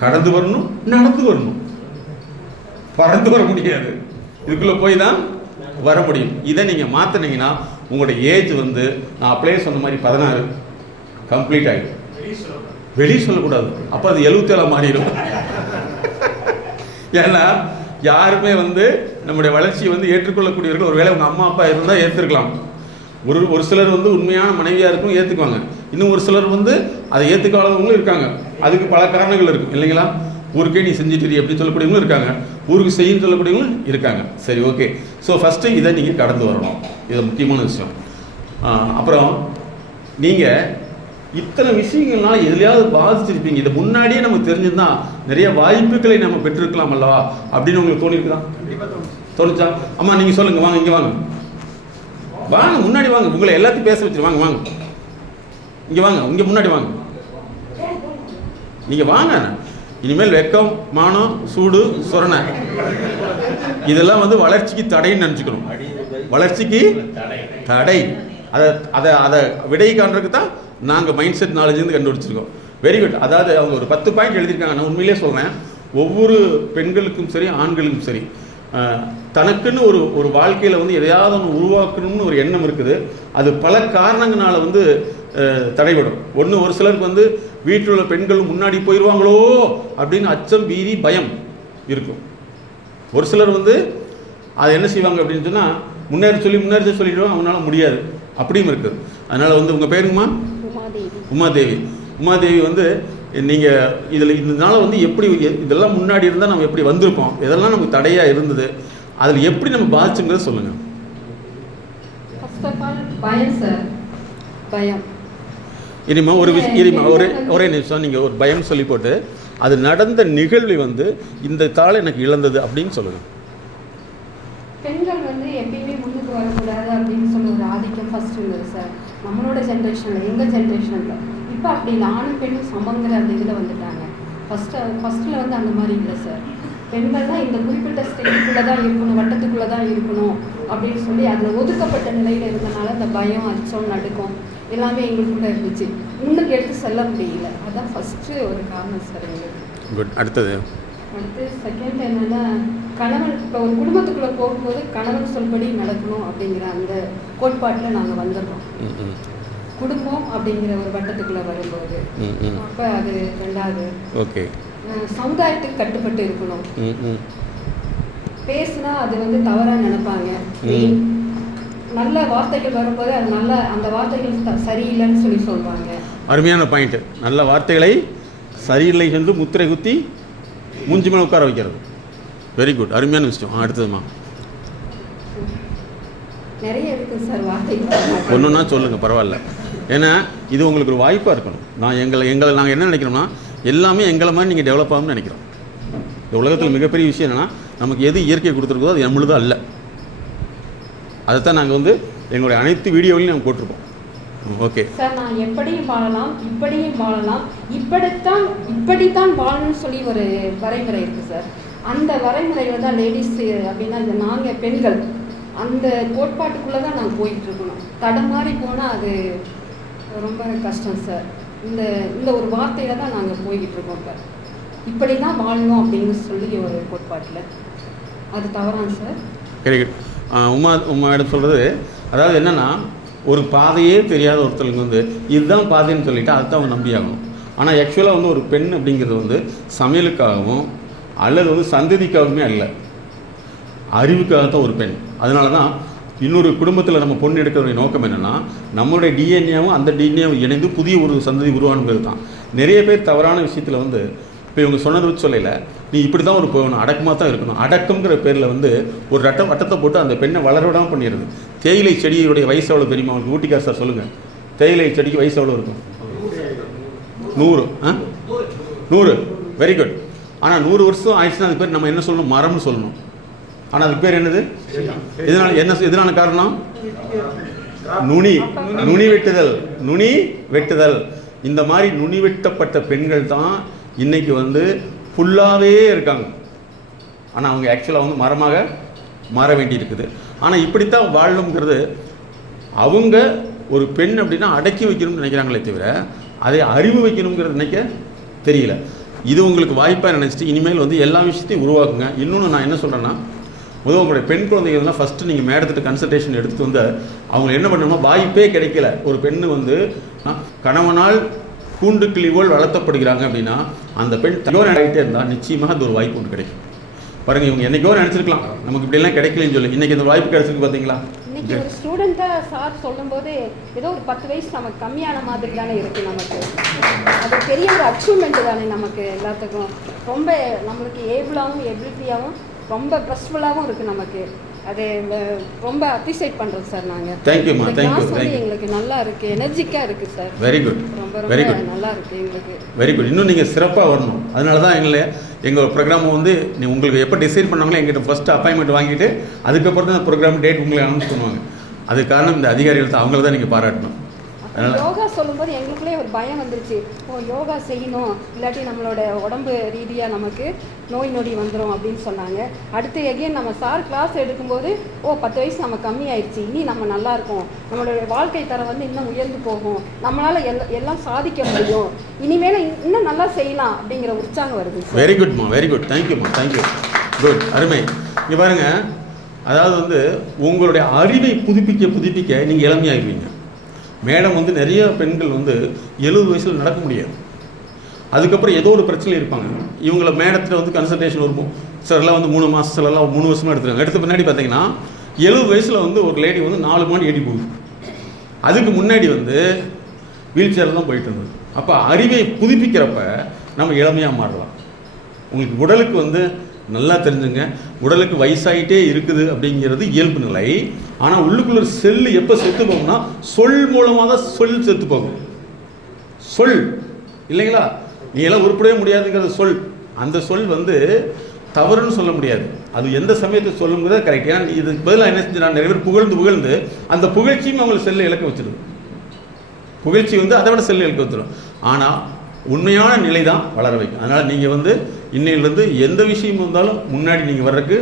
கடந்து வரணும், நடந்து வரணும். பறந்து வர முடியாது, இதுக்குள்ளே போய் தான் வர முடியும். இதை நீங்கள் மாற்றினீங்கன்னா உங்களோட ஏஜ் வந்து நான் அப்படியே சொன்ன மாதிரி 16 கம்ப்ளீட் ஆகிடும். வெளியே சொல்லக்கூடாது, அப்போ அது 77 மாறிடும். ஏன்னா யாருமே வந்து நம்முடைய வளர்ச்சியை வந்து ஏற்றுக்கொள்ளக்கூடியவர்கள். ஒரு வேளை உங்கள் அம்மா அப்பா இருந்தால் ஏற்றுக்கலாம். ஒரு சிலர் வந்து உண்மையான மனைவியாக இருக்கும், ஏற்றுக்குவாங்க. இன்னும் ஒரு சிலர் வந்து அதை ஏற்றுக்காதவங்களும் இருக்காங்க. அதுக்கு பல காரணங்கள் இருக்கும் இல்லைங்களா? ஊருக்கே நீ செஞ்சுட்டு எப்படி சொல்லக்கூடியவங்களும் இருக்காங்க, ஊருக்கு செய்யும் சொல்லக்கூடியவங்களும் இருக்காங்க. சரி, ஓகே. ஸோ ஃபஸ்ட்டு இதை நீங்கள் கடந்து வரணும், இது முக்கியமான விஷயம். அப்புறம் நீங்கள் இத்தனை விஷயங்கள்னால எதுலையாவது பாதிச்சிருப்பீங்க. இதை முன்னாடியே நமக்கு தெரிஞ்சிருந்தா நிறைய வாய்ப்புகளை நம்ம பெற்றிருக்கலாம் அல்லவா அப்படின்னு உங்களுக்கு தோணிருக்குதா? தோணுச்சா? அம்மா நீங்கள் சொல்லுங்கள், வாங்க இங்கே வாங்க, வாங்க முன்னாடி வாங்க, உங்களை எல்லாத்தையும் பேச வச்சு வாங்க வாங்க இங்கே வாங்க, இங்கே முன்னாடி வாங்க, நீங்கள் வாங்க. இனிமேல் வெக்கம், மானம், சூடு, சொரணை இதெல்லாம் வந்து வளர்ச்சிக்கு தடைன்னு நினச்சிக்கணும். வளர்ச்சிக்கு தடை. அதை விடை காண்றதுக்கு தான் நாங்கள் மைண்ட் செட் நாலேஜ் கண்டுபிடிச்சிருக்கோம். Very good. அதாவது அவங்க ஒரு 10 பாயிண்ட் எழுதியிருக்காங்க. நான் உண்மையிலே சொல்கிறேன், ஒவ்வொரு பெண்களுக்கும் சரி ஆண்களுக்கும் சரி தனக்குன்னு ஒரு வாழ்க்கையில் வந்து எதையாவது ஒன்று உருவாக்கணும்னு ஒரு எண்ணம் இருக்குது. அது பல காரணங்களால வந்து தடைபடும். ஒரு சிலருக்கு வந்து வீட்டில் உள்ள பெண்கள் முன்னாடி போயிடுவாங்களோ அப்படின்னு அச்சம், பீதி, பயம் இருக்கும். ஒரு சிலர் வந்து அதை என்ன செய்வாங்க அப்படின்னு சொன்னால் முன்னேறி சொல்லிடுவாங்க, அவங்களால முடியாது, அப்படியும் இருக்குது. அதனால் வந்து உங்கள் பேருங்கம்மா? உமாதேவி வந்து நீங்கள் இதனால் வந்து எப்படி இதெல்லாம் முன்னாடி இருந்தால் நம்ம எப்படி வந்திருக்கோம், இதெல்லாம் நமக்கு தடையாக இருந்தது, அதில் எப்படி நம்ம பாதிச்சுங்கிறத சொல்லுங்கள். ஃபர்ஸ்ட் ஆஃப் ஆல் பயம் சார், பயம். இனிமே ஒரே நிமிஷம், நீங்கள் ஒரு பயம் சொல்லி போட்டு அது நடந்த நிகழ்வு வந்து இந்த தாள் எனக்கு இழந்தது அப்படின்னு சொல்லுங்கள். பெண்கள் வந்து எப்பயுமே முன்னுக்கு வரக்கூடாது அப்படின்னு சொல்லி ஒரு ஆதிக்கம் ஃபர்ஸ்ட் இருந்தது சார் நம்மளோட ஜென்ரேஷனில், எங்கள் ஜென்ரேஷனில். இப்போ அப்படி இல்லை, ஆணும் பெண்ணும் சமங்கிற அந்த இதில் வந்துட்டாங்க. ஃபஸ்ட்டில் வந்து அந்த மாதிரி இல்லை சார். பெண்கள் தான் இந்த குறிப்பிட்ட ஸ்டேஜுக்குள்ளே தான் இருக்கணும், வட்டத்துக்குள்ளே தான் இருக்கணும் அப்படின்னு சொல்லி அதில் ஒதுக்கப்பட்ட நிலையில் இருந்தனால அந்த பயம், அச்சம், நடுக்கம் எல்லாமே எங்களுக்குள்ளே இருந்துச்சு. முன்னுக்கு எடுத்து செல்ல முடியல. அதுதான் ஃபஸ்ட்டு ஒரு காரணம் சார் எங்களுக்கு. குட். அடுத்து செகண்ட் என்னன்னா, கணவன் இப்போ ஒரு குடும்பத்துக்குள்ளே போகும்போது கணவன் சொல்படி நடக்கணும் அப்படிங்கிற அந்த கோட்பாட்டில் நாங்கள் வந்துடுறோம். குடும்பம் அப்படிங்கிற ஒரு வட்டத்துக்குள்ளே வரும்போது அப்போ அது ரெண்டாவது. ஓகே. சமுதாயத்துக்கு கட்டுப்பட்டு இருக்கணும். பேசுனா அது வந்து தவறாக நினைப்பாங்க. நல்ல வார்த்தைகள் வரும்போது அது நல்ல அந்த வார்த்தைகள் சரியில்லைன்னு சொல்லி சொல்லுவாங்க. அருமையான பாயிண்ட். நல்ல வார்த்தைகளை சரியில்லை என்று முத்திரை குத்தி மூஞ்சி மேலே உட்கார வைக்கிறது. வெரி குட், அருமையான விஷயம். அடுத்ததுமா நிறைய இருக்குது சார் வார்த்தைகள். ஒன்றுன்னா சொல்லுங்கள், பரவாயில்ல. ஏன்னா இது உங்களுக்கு ஒரு வாய்ப்பாக இருக்கணும். நாங்கள் என்ன நினைக்கிறோம்னா எல்லாமே எங்களை மாதிரி நீங்கள் டெவலப் ஆகும்னு நினைக்கிறோம். இந்த உலகத்தில் மிகப்பெரிய விஷயம் என்னென்னா நமக்கு எது இயற்கை கொடுத்துருக்கோ அது நம்மளுதான் இல்லை. அதைத்தான் நாங்கள் வந்து எங்களுடைய அனைத்து வீடியோவிலையும் நாங்கள் போட்டிருக்கோம். ஓகே சார், நான் எப்படியும் வாழலாம், இப்படியும் வாழலாம், இப்படித்தான் வாழணும்னு சொல்லி ஒரு வரைமுறை இருக்குது சார். அந்த வரைமுறையில் தான் லேடிஸ் அப்படின்னா நாங்கள் பெண்கள் அந்த கோட்பாட்டுக்குள்ளே தான் நாங்கள் போயிட்டு இருக்கணும். தடமாறி போனால் அது ரொம்ப கஷ்டம் சார். இந்த ஒரு வார்த்தையில் தான் நாங்கள் போய்கிட்டு இருக்கோம். இப்போ இப்படி தான் வாழணும் அப்படின்னு சொல்லி ஒரு கோட்பாட்டில் அது தவறாங்க சார். Very good. உமாயிடம் சொல்கிறது அதாவது என்னென்னா, ஒரு பாதையே தெரியாத ஒருத்தருக்கு வந்து இதுதான் பாதைன்னு சொல்லிவிட்டு அதுதான் அவங்க நம்பியாகணும். ஆனால் ஆக்சுவலாக வந்து ஒரு பெண் அப்படிங்கிறது வந்து சமையலுக்காகவும் அல்லது வந்து சந்ததிக்காகவுமே அல்ல, அறிவுக்காகத்தான் ஒரு பெண். அதனால தான் இன்னொரு குடும்பத்தில் நம்ம பொண்ணு எடுக்கிறதுடைய நோக்கம் என்னென்னா, நம்மளுடைய டிஎன்ஏவும் அந்த டிஎன்ஏவும் இணைந்து புதிய ஒரு சந்ததி உருவானுங்கிறது தான். நிறைய பேர் தவறான விஷயத்தில் வந்து இப்போ இவங்க சொன்னது வச்சு சொல்லலை, நீ இப்படி தான் ஒரு போகணும், அடக்கமாக தான் இருக்கணும். அடக்கங்கிற பேரில் வந்து ஒரு வட்டத்தை போட்டு அந்த பெண்ணை வளர விடாமல் பண்ணிடுது. தேயிலை செடியுடைய வயசு எவ்வளோ தெரியுமா அவங்களுக்கு? ஊட்டிக்கார் சார் சொல்லுங்கள், தேயிலை செடிக்கு வயசு எவ்வளோ இருக்கும்? 100. Very good. ஆனால் 100 வருஷம் ஆயிடுச்சுன்னா அதுக்கு பேர் நம்ம என்ன சொல்லணும்? மரம்னு சொல்லணும். ஆனால் அதுக்கு பேர் என்னது? எதனால காரணம்? நுனி வெட்டுதல். இந்த மாதிரி நுனி வெட்டப்பட்ட பெண்கள் தான் இன்னைக்கு வந்து ஃபுல்லாகவே இருக்காங்க. ஆனால் அவங்க ஆக்சுவலாக வந்து மரமாக மாற வேண்டி இருக்குது. ஆனால் இப்படித்தான் வாழணுங்கிறது அவங்க ஒரு பெண் அப்படின்னா அடக்கி வைக்கணும்னு நினைக்கிறாங்களே தவிர அதை அறிவு வைக்கணுங்கிறது நினைக்க தெரியல. இது உங்களுக்கு வாய்ப்பாக நினச்சிட்டு இனிமேல் வந்து எல்லா விஷயத்தையும் உருவாக்குங்க. இன்னொன்று நான் என்ன சொல்கிறேன்னா, முதல் உங்களுடைய பெண் குழந்தைகள்லாம் ஃபஸ்ட்டு நீங்கள் மேடத்திட்ட கன்சல்டேஷன் எடுத்துகிட்டு வந்து அவங்க என்ன பண்ணணும்னா, வாய்ப்பே கிடைக்கல ஒரு பெண்ணு வந்து கணவனால் கூண்டு கிளிவோல் வளர்த்தப்படுகிறாங்க அப்படின்னா அந்த பெண் ஆகிட்டே இருந்தால் நிச்சயமாக அது ஒரு வாய்ப்பு ஒன்று கிடைக்கும். பாருங்கள், இவங்க என்றைக்கோ நினச்சிருக்கலாம் நமக்கு இப்படிலாம் கிடைக்கலன்னு சொல்லி, இன்றைக்கி இந்த வாய்ப்பு கிடைச்சிருக்கு பார்த்தீங்களா. இன்னைக்கு ஒரு ஸ்டூடெண்ட்டாக சார் சொல்லும்போது ஏதோ ஒரு 10 வயசு நமக்கு கம்மியான மாதிரி தானே இருக்குது. நமக்கு அது பெரிய ஒரு அச்சீவ்மெண்ட்டு தானே நமக்கு எல்லாத்துக்கும். ரொம்ப நம்மளுக்கு ஏபிளாகவும் எபிலிட்டியாகவும் ரொம்ப ட்ரஸ்ட்ஃபுல்லாகவும் இருக்குது நமக்கு. அது ரொம்ப அப்ரிஷியேட் பண்ணுறோம் சார். நாங்கள் தேங்க்யூம்மா, தேங்க்யூ. எங்களுக்கு நல்லா இருக்குது, எனர்ஜிக்காக இருக்குது சார். வெரி குட், ரொம்ப வெரி குட், நல்லா இருக்குது எங்களுக்கு. Very good. இன்னும் நீங்கள் சிறப்பாக வரணும். அதனால தான் எங்கள் ப்ரோக்ராம் வந்து உங்களுக்கு எப்போ டிசைட் பண்ணாங்களோ எங்கிட்ட ஃபஸ்ட்டு அப்பாயின்மெண்ட் வாங்கிட்டு அதுக்கப்புறம் தான் ப்ரோக்ராம் டேட் உங்களுக்கு அனௌன்ஸ் பண்ணுவாங்க. அதுக்கு காரணம் இந்த அதிகாரிகள் தான், அவங்கள தான் நீங்கள் பாராட்டணும். யோகா சொல்லும்போது எங்களுக்குள்ளே ஒரு பயம் வந்துருச்சு. யோகா செய்யணும், இல்லாட்டி நம்மளோட உடம்பு ரீதியாக நமக்கு நோய் நொடி வந்துடும் அப்படின்னு சொன்னாங்க. அடுத்து எகைன் நம்ம சார் கிளாஸ் எடுக்கும்போது 10 வயசு நம்ம கம்மி ஆயிடுச்சு, இனி நம்ம நல்லா இருக்கும், நம்மளோட வாழ்க்கை தரம் வந்து இன்னும் உயர்ந்து போகும், நம்மளால் எல்லாம் சாதிக்க முடியும், இனிமேல் இன்னும் நல்லா செய்யலாம் அப்படிங்கிற உற்சாகம் வருது. வெரி குட்மா, வெரி குட், தேங்க்யூம்மா, தேங்க்யூ, குட், அருமை. இங்கே பாருங்கள், அதாவது வந்து உங்களுடைய அறிவை புதுப்பிக்க நீங்கள் இளமையாகிடுவீங்க. மேடம் வந்து நிறைய பெண்கள் வந்து 70 வயசில் நடக்க முடியாது. அதுக்கப்புறம் ஏதோ ஒரு பிரச்சனை இருப்பாங்க. இவங்கள மேடத்தில் வந்து கன்சல்டேஷன் வரும்போது சிலர்லாம் வந்து 3 மாதத்துலலாம் 3 வருஷமாக எடுத்துருக்காங்க. எடுத்த பின்னாடி பார்த்தீங்கன்னா 70 வயசில் வந்து ஒரு லேடி வந்து 4 மாடி ஏடி போகுது. அதுக்கு முன்னாடி வந்து வீல் சேரில் தான் போயிட்டு இருந்தது. அப்போ அறிவை புதுப்பிக்கிறப்ப நம்ம இளமையாக மாறலாம். உங்களுக்கு உடலுக்கு வந்து நல்லா தெரிஞ்சுங்க, உடலுக்கு வயசாகிட்டே இருக்குது அப்படிங்கிறது இயல்பு நிலை. ஆனால் உள்ளுக்குள்ள செல்லு எப்போ செத்து போகும்னா சொல் மூலமாக தான் செத்து போகும். சொல் இல்லைங்களா, நீ எல்லாம் உருப்படவே முடியாதுங்கிறது சொல். அந்த சொல் வந்து தவறுன்னு சொல்ல முடியாது, அது எந்த சமயத்தை சொல்லுங்கிறத கரெக்ட். ஏன்னா இதுக்கு பதிலாக என்ன செஞ்சு நான் நிறைய பேர் புகழ்ந்து அந்த புகழ்ச்சியும் அவங்களுக்கு செல்லை இழக்க வச்சிருது. புகழ்ச்சி வந்து அதை விட செல்லை இழக்க வச்சிடும். ஆனால் உண்மையான நிலை தான் வளர வைக்கும். அதனால் நீங்கள் வந்து இன்னையிலேருந்து எந்த விஷயம் இருந்தாலும் முன்னாடி நீங்கள் வர்றதுக்கு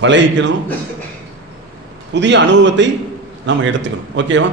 பழகிக்கணும். புதிய அனுபவத்தை நாம் எடுத்துக்கணும். ஓகேவா?